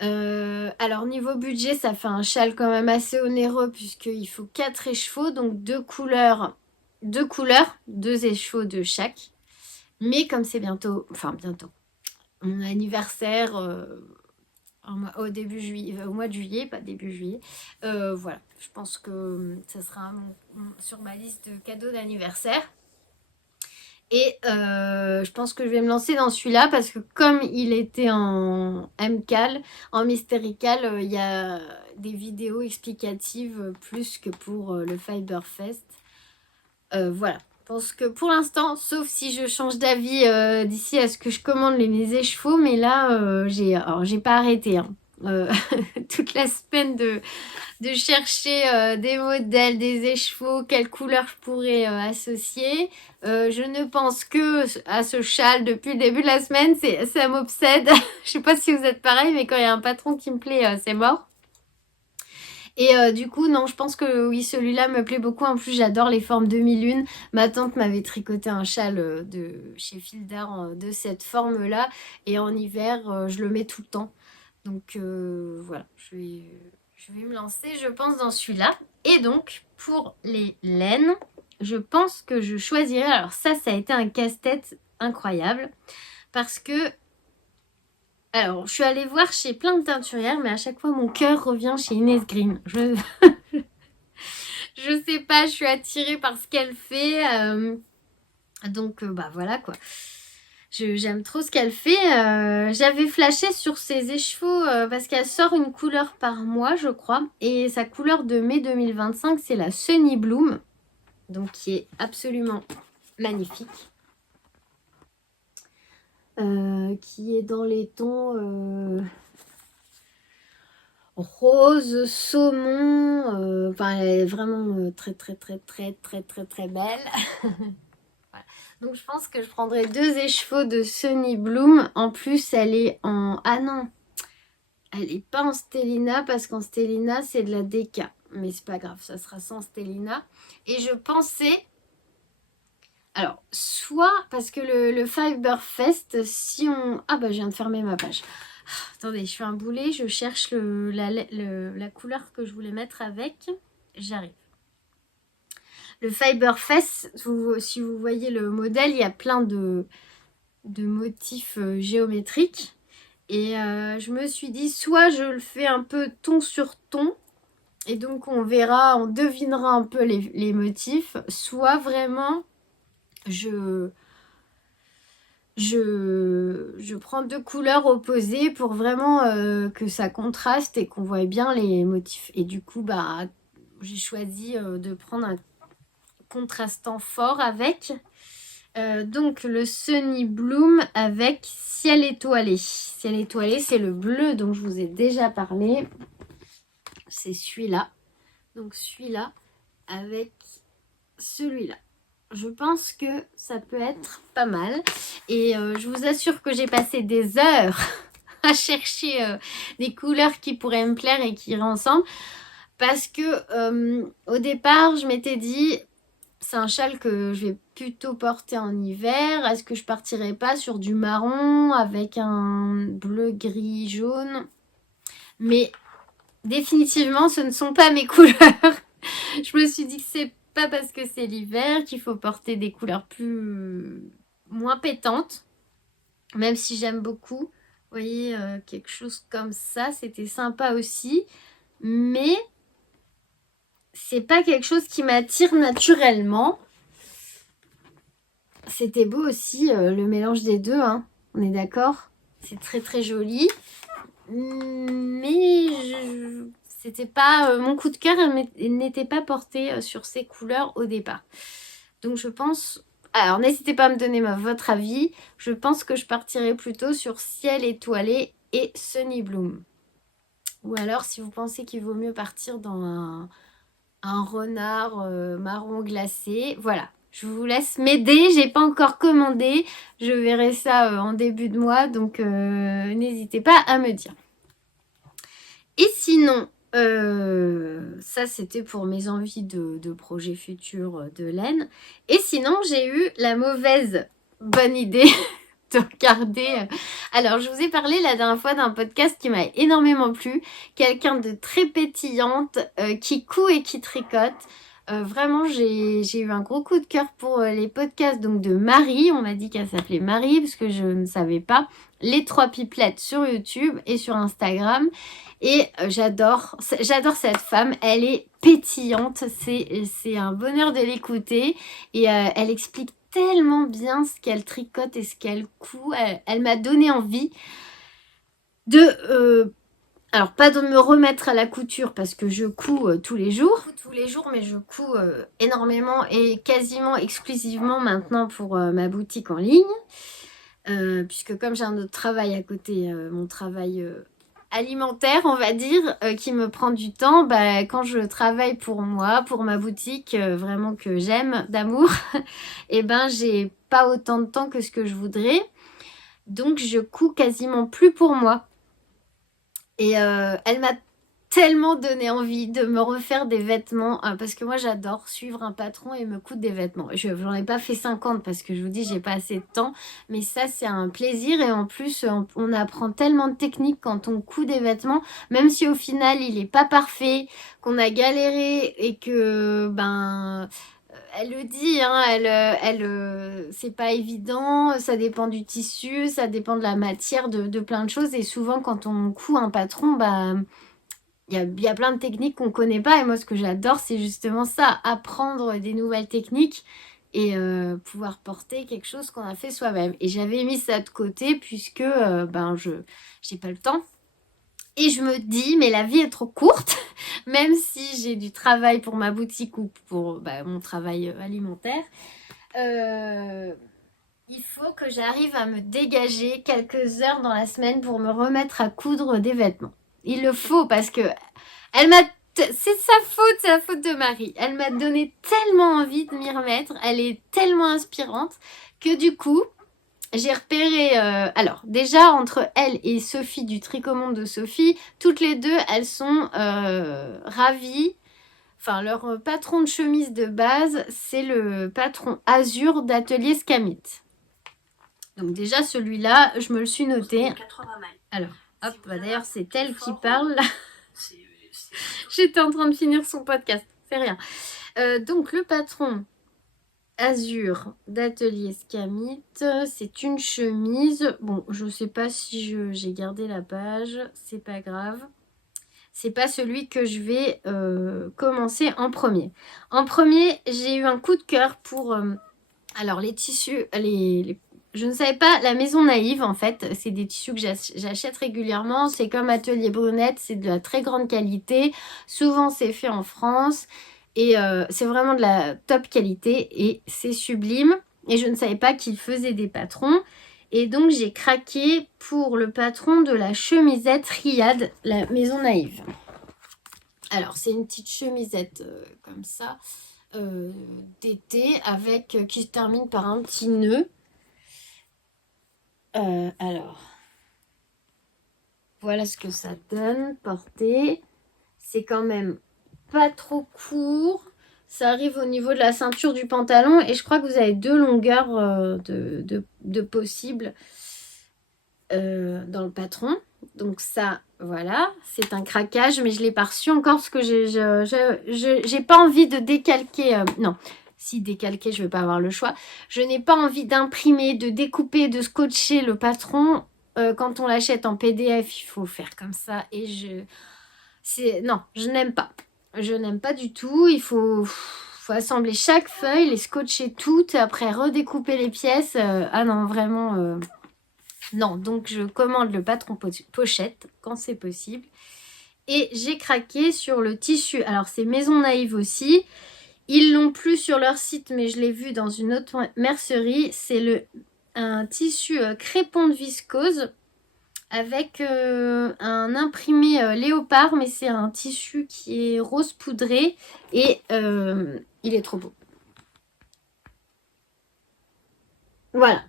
Alors niveau budget, ça fait un châle quand même assez onéreux, puisqu'il faut 4 écheveaux, donc deux couleurs, deux écheveaux de chaque. Mais comme c'est bientôt, mon anniversaire au mois de juillet, pas début juillet, voilà, je pense que ça sera sur ma liste de cadeaux d'anniversaire. Et je pense que je vais me lancer dans celui-là, parce que comme il était en MCAL, en Mystérical, il y a des vidéos explicatives plus que pour le Fiberfest. Voilà. Je pense que pour l'instant, sauf si je change d'avis d'ici à ce que je commande mes écheveaux, mais là, j'ai pas arrêté. Hein. Toute la semaine de chercher des modèles, des écheveaux, quelle couleur je pourrais associer. Je ne pense que à ce châle depuis le début de la semaine, ça m'obsède. Je sais pas si vous êtes pareil, mais quand il y a un patron qui me plaît, c'est mort. Et du coup, non, je pense que oui, celui-là me plaît beaucoup. En plus, j'adore les formes demi-lune. Ma tante m'avait tricoté un châle de chez Fil d'Art de cette forme-là. Et en hiver, je le mets tout le temps. Donc voilà, je vais me lancer, je pense, dans celui-là. Et donc, pour les laines, je pense que je choisirai... Alors ça a été un casse-tête incroyable. Parce que... Alors, je suis allée voir chez plein de teinturières, mais à chaque fois, mon cœur revient chez Inès Green. Je sais pas, je suis attirée par ce qu'elle fait. Donc, bah voilà quoi. J'aime trop ce qu'elle fait. J'avais flashé sur ses écheveaux parce qu'elle sort une couleur par mois, je crois. Et sa couleur de mai 2025, c'est la Sunny Bloom. Donc, qui est absolument magnifique. Qui est dans les tons rose, saumon. Enfin, elle est vraiment très belle. Voilà. Donc je pense que je prendrai deux écheveaux de Sunny Bloom. En plus, elle est en... Ah non, elle est pas en Stellina, parce qu'en Stellina, c'est de la déca. Mais c'est pas grave, ça sera sans Stellina. Et je pensais... Alors, soit parce que le Fiberfest, si on... Ah bah, je viens de fermer ma page. Attendez, je fais un boulet, je cherche la couleur que je voulais mettre avec. J'arrive. Le Fiberfest, si vous voyez le modèle, il y a plein de motifs géométriques. Et je me suis dit, soit je le fais un peu ton sur ton, et donc on verra, on devinera un peu les motifs, soit vraiment je prends deux couleurs opposées pour vraiment que ça contraste et qu'on voit bien les motifs. Et du coup, bah, j'ai choisi de prendre un contrastant fort avec. Donc le Sunny Bloom avec Ciel étoilé. Ciel étoilé, c'est le bleu dont je vous ai déjà parlé. C'est celui-là. Donc celui-là avec celui-là. Je pense que ça peut être pas mal. Et je vous assure que j'ai passé des heures à chercher des couleurs qui pourraient me plaire et qui iraient ensemble. Parce que au départ, je m'étais dit, c'est un châle que je vais plutôt porter en hiver. Est-ce que je partirais pas sur du marron avec un bleu, gris, jaune? Mais définitivement, ce ne sont pas mes couleurs. Je me suis dit que c'est pas parce que c'est l'hiver qu'il faut porter des couleurs moins pétantes, même si j'aime beaucoup. Vous voyez, quelque chose comme ça, c'était sympa aussi, mais c'est pas quelque chose qui m'attire naturellement. C'était beau aussi, le mélange des deux, hein. On est d'accord? C'est très très joli. Mais c'était pas mon coup de cœur, elle n'était pas porté sur ces couleurs au départ. Donc je pense... Alors n'hésitez pas à me donner votre avis. Je pense que je partirai plutôt sur ciel étoilé et Sunny Bloom. Ou alors si vous pensez qu'il vaut mieux partir dans un renard marron glacé. Voilà, je vous laisse m'aider. J'ai pas encore commandé. Je verrai ça en début de mois. Donc n'hésitez pas à me dire. Et sinon, ça c'était pour mes envies de projets futurs de laine. Et sinon, j'ai eu la mauvaise bonne idée de regarder. Alors, je vous ai parlé la dernière fois d'un podcast qui m'a énormément plu. Quelqu'un de très pétillante, qui coud et qui tricote. Vraiment, j'ai eu un gros coup de cœur pour les podcasts donc de Marie. On m'a dit qu'elle s'appelait Marie parce que je ne savais pas. Les 3 pipelettes sur YouTube et sur Instagram. Et j'adore cette femme. Elle est pétillante. C'est un bonheur de l'écouter. Et elle explique tellement bien ce qu'elle tricote et ce qu'elle coud. Elle m'a donné envie de... alors, pas de me remettre à la couture parce que je couds tous les jours. Mais je couds énormément et quasiment exclusivement maintenant pour ma boutique en ligne. Puisque comme j'ai un autre travail à côté, mon travail alimentaire, on va dire, qui me prend du temps, bah, quand je travaille pour moi, pour ma boutique, vraiment que j'aime d'amour, et ben j'ai pas autant de temps que ce que je voudrais. Donc je couds quasiment plus pour moi. Et elle m'a tellement donné envie de me refaire des vêtements parce que moi j'adore suivre un patron et me coudre des vêtements. Je n'en ai pas fait 50 parce que je vous dis j'ai pas assez de temps, mais ça c'est un plaisir et en plus on apprend tellement de techniques quand on coud des vêtements, même si au final il est pas parfait, qu'on a galéré et que ben elle le dit, hein, c'est pas évident, ça dépend du tissu, ça dépend de la matière, de plein de choses. Et souvent, quand on coud un patron, bah, il y a plein de techniques qu'on connaît pas. Et moi, ce que j'adore, c'est justement ça, apprendre des nouvelles techniques et pouvoir porter quelque chose qu'on a fait soi-même. Et j'avais mis ça de côté puisque ben, j'ai pas le temps. Et je me dis, mais la vie est trop courte, même si j'ai du travail pour ma boutique ou pour mon travail alimentaire. Il faut que j'arrive à me dégager quelques heures dans la semaine pour me remettre à coudre des vêtements. Il le faut parce que c'est sa faute de Marie. Elle m'a donné tellement envie de m'y remettre. Elle est tellement inspirante que du coup, j'ai repéré, alors déjà entre elle et Sophie du Tricomonde de Sophie, toutes les deux elles sont ravies. Enfin leur patron de chemise de base c'est le patron Azur d'Atelier Scamit. Donc déjà celui-là je me le suis noté. Alors hop, bah, d'ailleurs c'est elle qui parle là. J'étais en train de finir son podcast, c'est rien. Donc le patron Azur d'Atelier Scamit, c'est une chemise. Bon, je sais pas si j'ai gardé la page, c'est pas grave. C'est pas celui que je vais commencer en premier. En premier, j'ai eu un coup de cœur pour alors les tissus, je ne savais pas, la Maison Naïve en fait, c'est des tissus que j'achète régulièrement. C'est comme Atelier Brunette, c'est de la très grande qualité. Souvent, c'est fait en France. Et c'est vraiment de la top qualité et c'est sublime. Et je ne savais pas qu'il faisait des patrons. Et donc j'ai craqué pour le patron de la chemisette Riad, la Maison Naïve. Alors c'est une petite chemisette comme ça, d'été, qui se termine par un petit nœud. Alors, voilà ce que ça donne, porté. C'est quand même pas trop court. Ça arrive au niveau de la ceinture du pantalon et je crois que vous avez 2 longueurs de possibles dans le patron. Donc ça, voilà, c'est un craquage, mais je ne l'ai pas reçu encore parce que j'ai pas envie de décalquer. Non, si décalquer, je ne vais pas avoir le choix. Je n'ai pas envie d'imprimer, de découper, de scotcher le patron. Quand on l'achète en PDF, il faut faire comme ça. Et non, je n'aime pas. Je n'aime pas du tout. Il faut assembler chaque feuille, les scotcher toutes, après redécouper les pièces. Ah non, vraiment... Non, donc je commande le patron pochette quand c'est possible. Et j'ai craqué sur le tissu. Alors c'est Maison Naïve aussi. Ils l'ont plus sur leur site, mais je l'ai vu dans une autre mercerie. C'est un tissu crépon de viscose avec un imprimé léopard, mais c'est un tissu qui est rose poudré et il est trop beau. Voilà.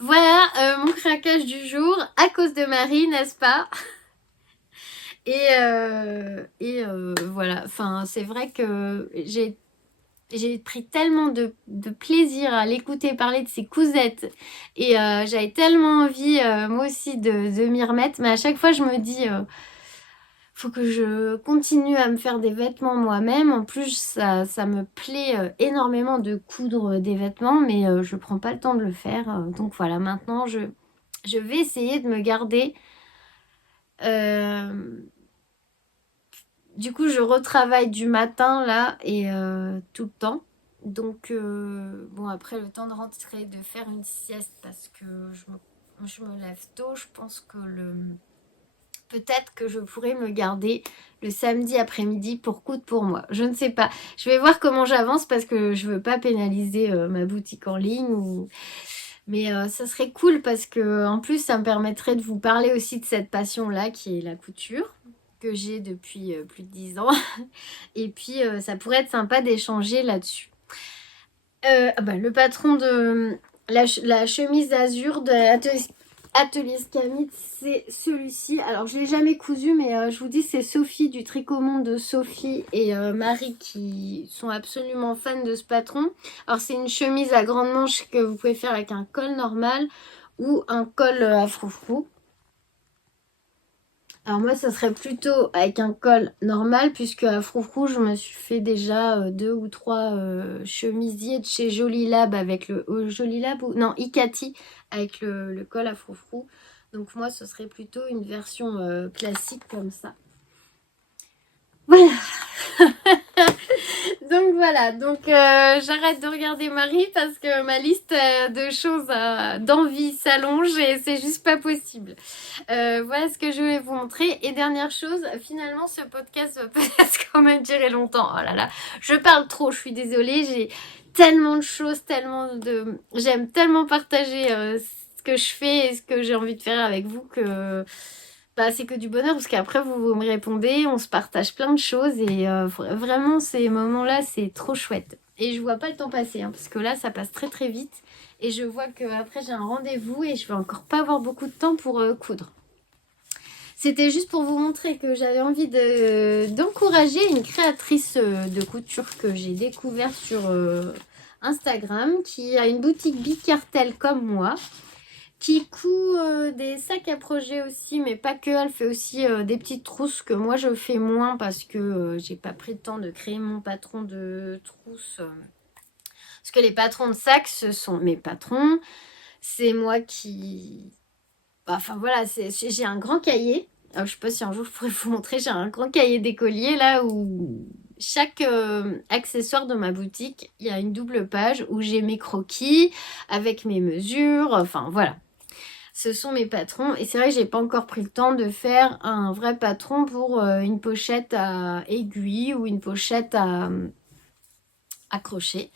Voilà mon craquage du jour à cause de Marie, n'est-ce pas? Voilà, enfin c'est vrai que j'ai pris tellement de plaisir à l'écouter parler de ses cousettes et j'avais tellement envie moi aussi de m'y remettre, mais à chaque fois je me dis faut que je continue à me faire des vêtements moi-même. En plus ça me plaît énormément de coudre des vêtements, mais je prends pas le temps de le faire, donc voilà, maintenant je vais essayer de me garder du coup, je retravaille du matin là et tout le temps. Donc, bon, après le temps de rentrer, de faire une sieste parce que je me lève tôt. Je pense que peut-être que je pourrais me garder le samedi après-midi pour coudre pour moi. Je ne sais pas. Je vais voir comment j'avance parce que je veux pas pénaliser ma boutique en ligne. Mais ça serait cool parce que en plus, ça me permettrait de vous parler aussi de cette passion-là qui est la couture, que j'ai depuis plus de 10 ans. Et puis, ça pourrait être sympa d'échanger là-dessus. Le patron de la chemise azur de Atelier Scamit, c'est celui-ci. Alors, je ne l'ai jamais cousu, mais je vous dis, c'est Sophie du Tricot Monde de Sophie et Marie qui sont absolument fans de ce patron. Alors, c'est une chemise à grande manche que vous pouvez faire avec un col normal ou un col à froufrou. Alors moi, ça serait plutôt avec un col normal, puisque à froufrou, je me suis fait déjà 2 ou 3 chemisiers de chez Jolie Lab avec le Jolie Lab ou non, Ikati avec le col à froufrou. Donc moi, ce serait plutôt une version classique comme ça. Voilà. Donc voilà, j'arrête de regarder Marie parce que ma liste de choses d'envie s'allonge et c'est juste pas possible. Voilà ce que je voulais vous montrer. Et dernière chose, finalement ce podcast va peut-être quand même durer longtemps. Oh là là, je parle trop, je suis désolée, j'ai tellement de choses, j'aime tellement partager ce que je fais et ce que j'ai envie de faire avec vous que... c'est que du bonheur parce qu'après vous me répondez, on se partage plein de choses et vraiment ces moments-là c'est trop chouette. Et je vois pas le temps passer parce que là ça passe très très vite et je vois qu'après j'ai un rendez-vous et je vais encore pas avoir beaucoup de temps pour coudre. C'était juste pour vous montrer que j'avais envie d'encourager une créatrice de couture que j'ai découvert sur Instagram qui a une boutique bicartel comme moi, qui coud des sacs à projet aussi, mais pas que. Elle fait aussi des petites trousses que moi je fais moins parce que j'ai pas pris le temps de créer mon patron de trousses. Parce que les patrons de sacs, ce sont mes patrons. C'est moi qui... Enfin voilà, j'ai un grand cahier. Alors, je sais pas si un jour je pourrais vous montrer. J'ai un grand cahier d'écolier là où chaque accessoire de ma boutique, il y a une double page où j'ai mes croquis avec mes mesures. Enfin voilà. Ce sont mes patrons et c'est vrai que j'ai pas encore pris le temps de faire un vrai patron pour une pochette à aiguille ou une pochette à crochet.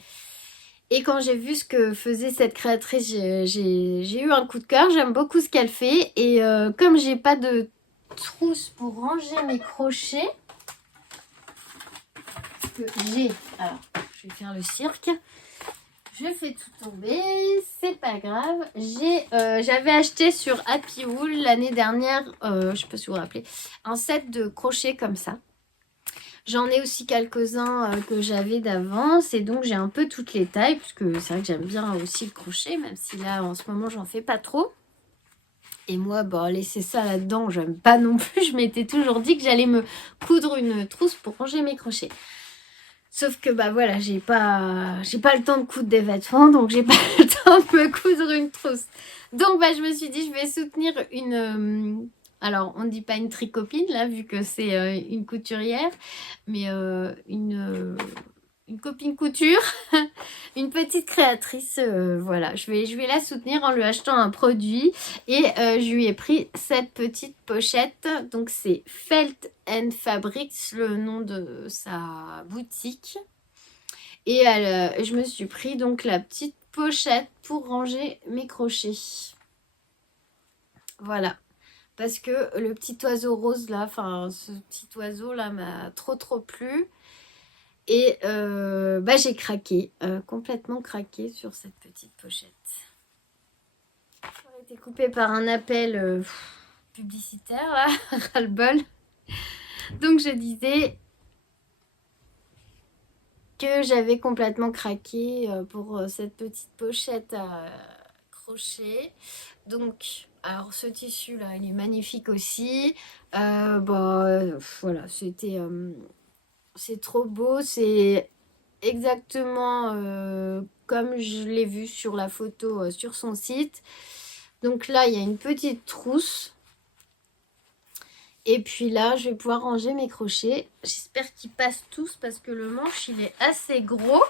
Et quand j'ai vu ce que faisait cette créatrice, j'ai eu un coup de cœur. J'aime beaucoup ce qu'elle fait et comme j'ai pas de trousse pour ranger mes crochets, alors je vais faire le cirque. Je fais tout tomber, c'est pas grave. J'avais acheté sur Happy Wool l'année dernière, je sais pas si vous vous rappelez, un set de crochets comme ça. J'en ai aussi quelques-uns que j'avais d'avance et donc j'ai un peu toutes les tailles puisque c'est vrai que j'aime bien aussi le crochet, même si là en ce moment j'en fais pas trop. Et moi, bon, laisser ça là-dedans, j'aime pas non plus. Je m'étais toujours dit que j'allais me coudre une trousse pour ranger mes crochets. Sauf que bah voilà, j'ai pas le temps de coudre des vêtements, donc j'ai pas le temps de me coudre une trousse. Donc bah je me suis dit je vais soutenir une alors on dit pas une tricopine là vu que c'est une couturière, mais une copine couture, une petite créatrice, voilà, je vais la soutenir en lui achetant un produit et je lui ai pris cette petite pochette, donc c'est Felt and Fabrics, le nom de sa boutique, et je me suis pris donc la petite pochette pour ranger mes crochets, voilà. Parce que le petit oiseau rose là, enfin ce petit oiseau là m'a trop plu. Et bah, j'ai craqué, complètement craqué sur cette petite pochette. J'aurais été coupée par un appel publicitaire, là, ras-le-bol. Donc je disais que j'avais complètement craqué pour cette petite pochette à crochet. Donc, alors ce tissu là, il est magnifique aussi. Voilà, c'est trop beau, c'est exactement comme je l'ai vu sur la photo sur son site. Donc là, il y a une petite trousse. Et puis là, je vais pouvoir ranger mes crochets. J'espère qu'ils passent tous parce que le manche, il est assez gros.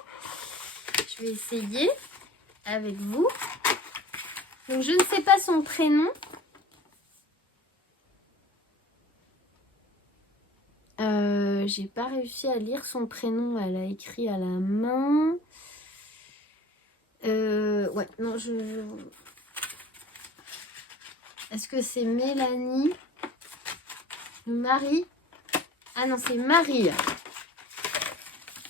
Je vais essayer avec vous. Donc, je ne sais pas son prénom. J'ai pas réussi à lire son prénom. Elle a écrit à la main. Ouais, non, Est-ce que c'est Mélanie? Marie? Ah non, c'est Marie.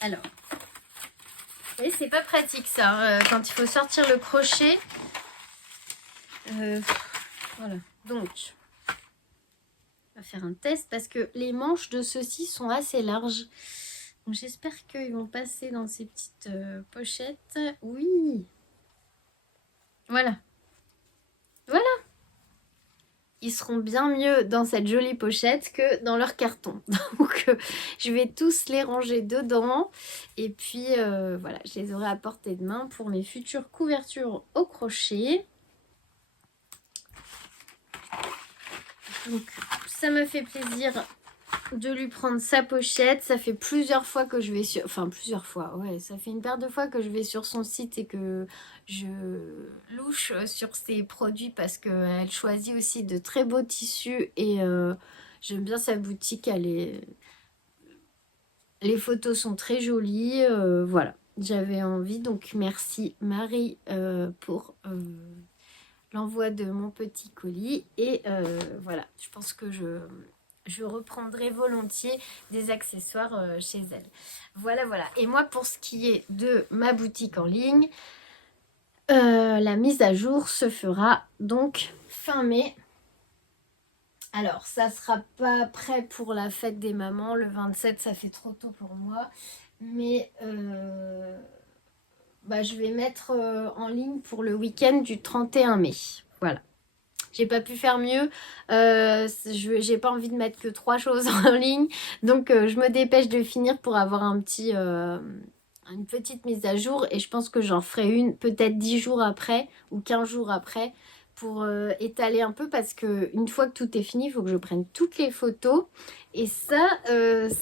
Alors. Vous voyez, c'est pas pratique ça, quand il faut sortir le crochet. Voilà. Donc, on va faire un test parce que les manches de ceux-ci sont assez larges. Donc, j'espère qu'ils vont passer dans ces petites pochettes. Oui. Voilà. Voilà. Ils seront bien mieux dans cette jolie pochette que dans leur carton. Donc, je vais tous les ranger dedans. Et puis, voilà, je les aurai à portée de main pour mes futures couvertures au crochet. Donc, ça me fait plaisir de lui prendre sa pochette. Ça fait plusieurs fois que je vais sur... Enfin, plusieurs fois, ouais. Ça fait une paire de fois que je vais sur son site et que je louche sur ses produits parce qu'elle choisit aussi de très beaux tissus. Et j'aime bien sa boutique. Les photos sont très jolies. Voilà, j'avais envie. Donc, merci Marie pour... l'envoi de mon petit colis et voilà, je pense que je reprendrai volontiers des accessoires chez elle. Voilà. Et moi, pour ce qui est de ma boutique en ligne, la mise à jour se fera donc fin mai. Alors, ça sera pas prêt pour la fête des mamans. Le 27, ça fait trop tôt pour moi. Mais je vais mettre en ligne pour le week-end du 31 mai. Voilà. J'ai pas pu faire mieux. J'ai pas envie de mettre que 3 choses en ligne. Donc, je me dépêche de finir pour avoir une petite mise à jour. Et je pense que j'en ferai une peut-être 10 jours après ou 15 jours après pour étaler un peu. Parce qu'une fois que tout est fini, il faut que je prenne toutes les photos. Et ça,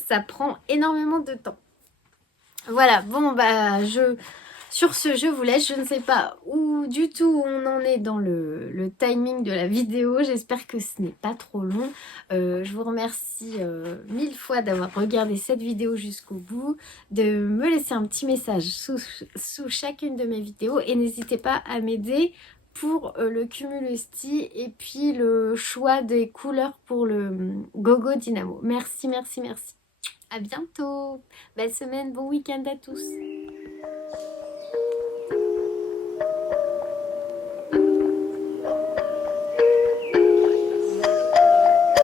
ça prend énormément de temps. Voilà, bon, sur ce, je vous laisse. Je ne sais pas où du tout on en est dans le timing de la vidéo. J'espère que ce n'est pas trop long. Je vous remercie 1000 fois d'avoir regardé cette vidéo jusqu'au bout, de me laisser un petit message sous chacune de mes vidéos. Et n'hésitez pas à m'aider pour le Cumulus-Tea et puis le choix des couleurs pour le Gogo Dynamo. Merci. À bientôt. Belle semaine, bon week-end à tous.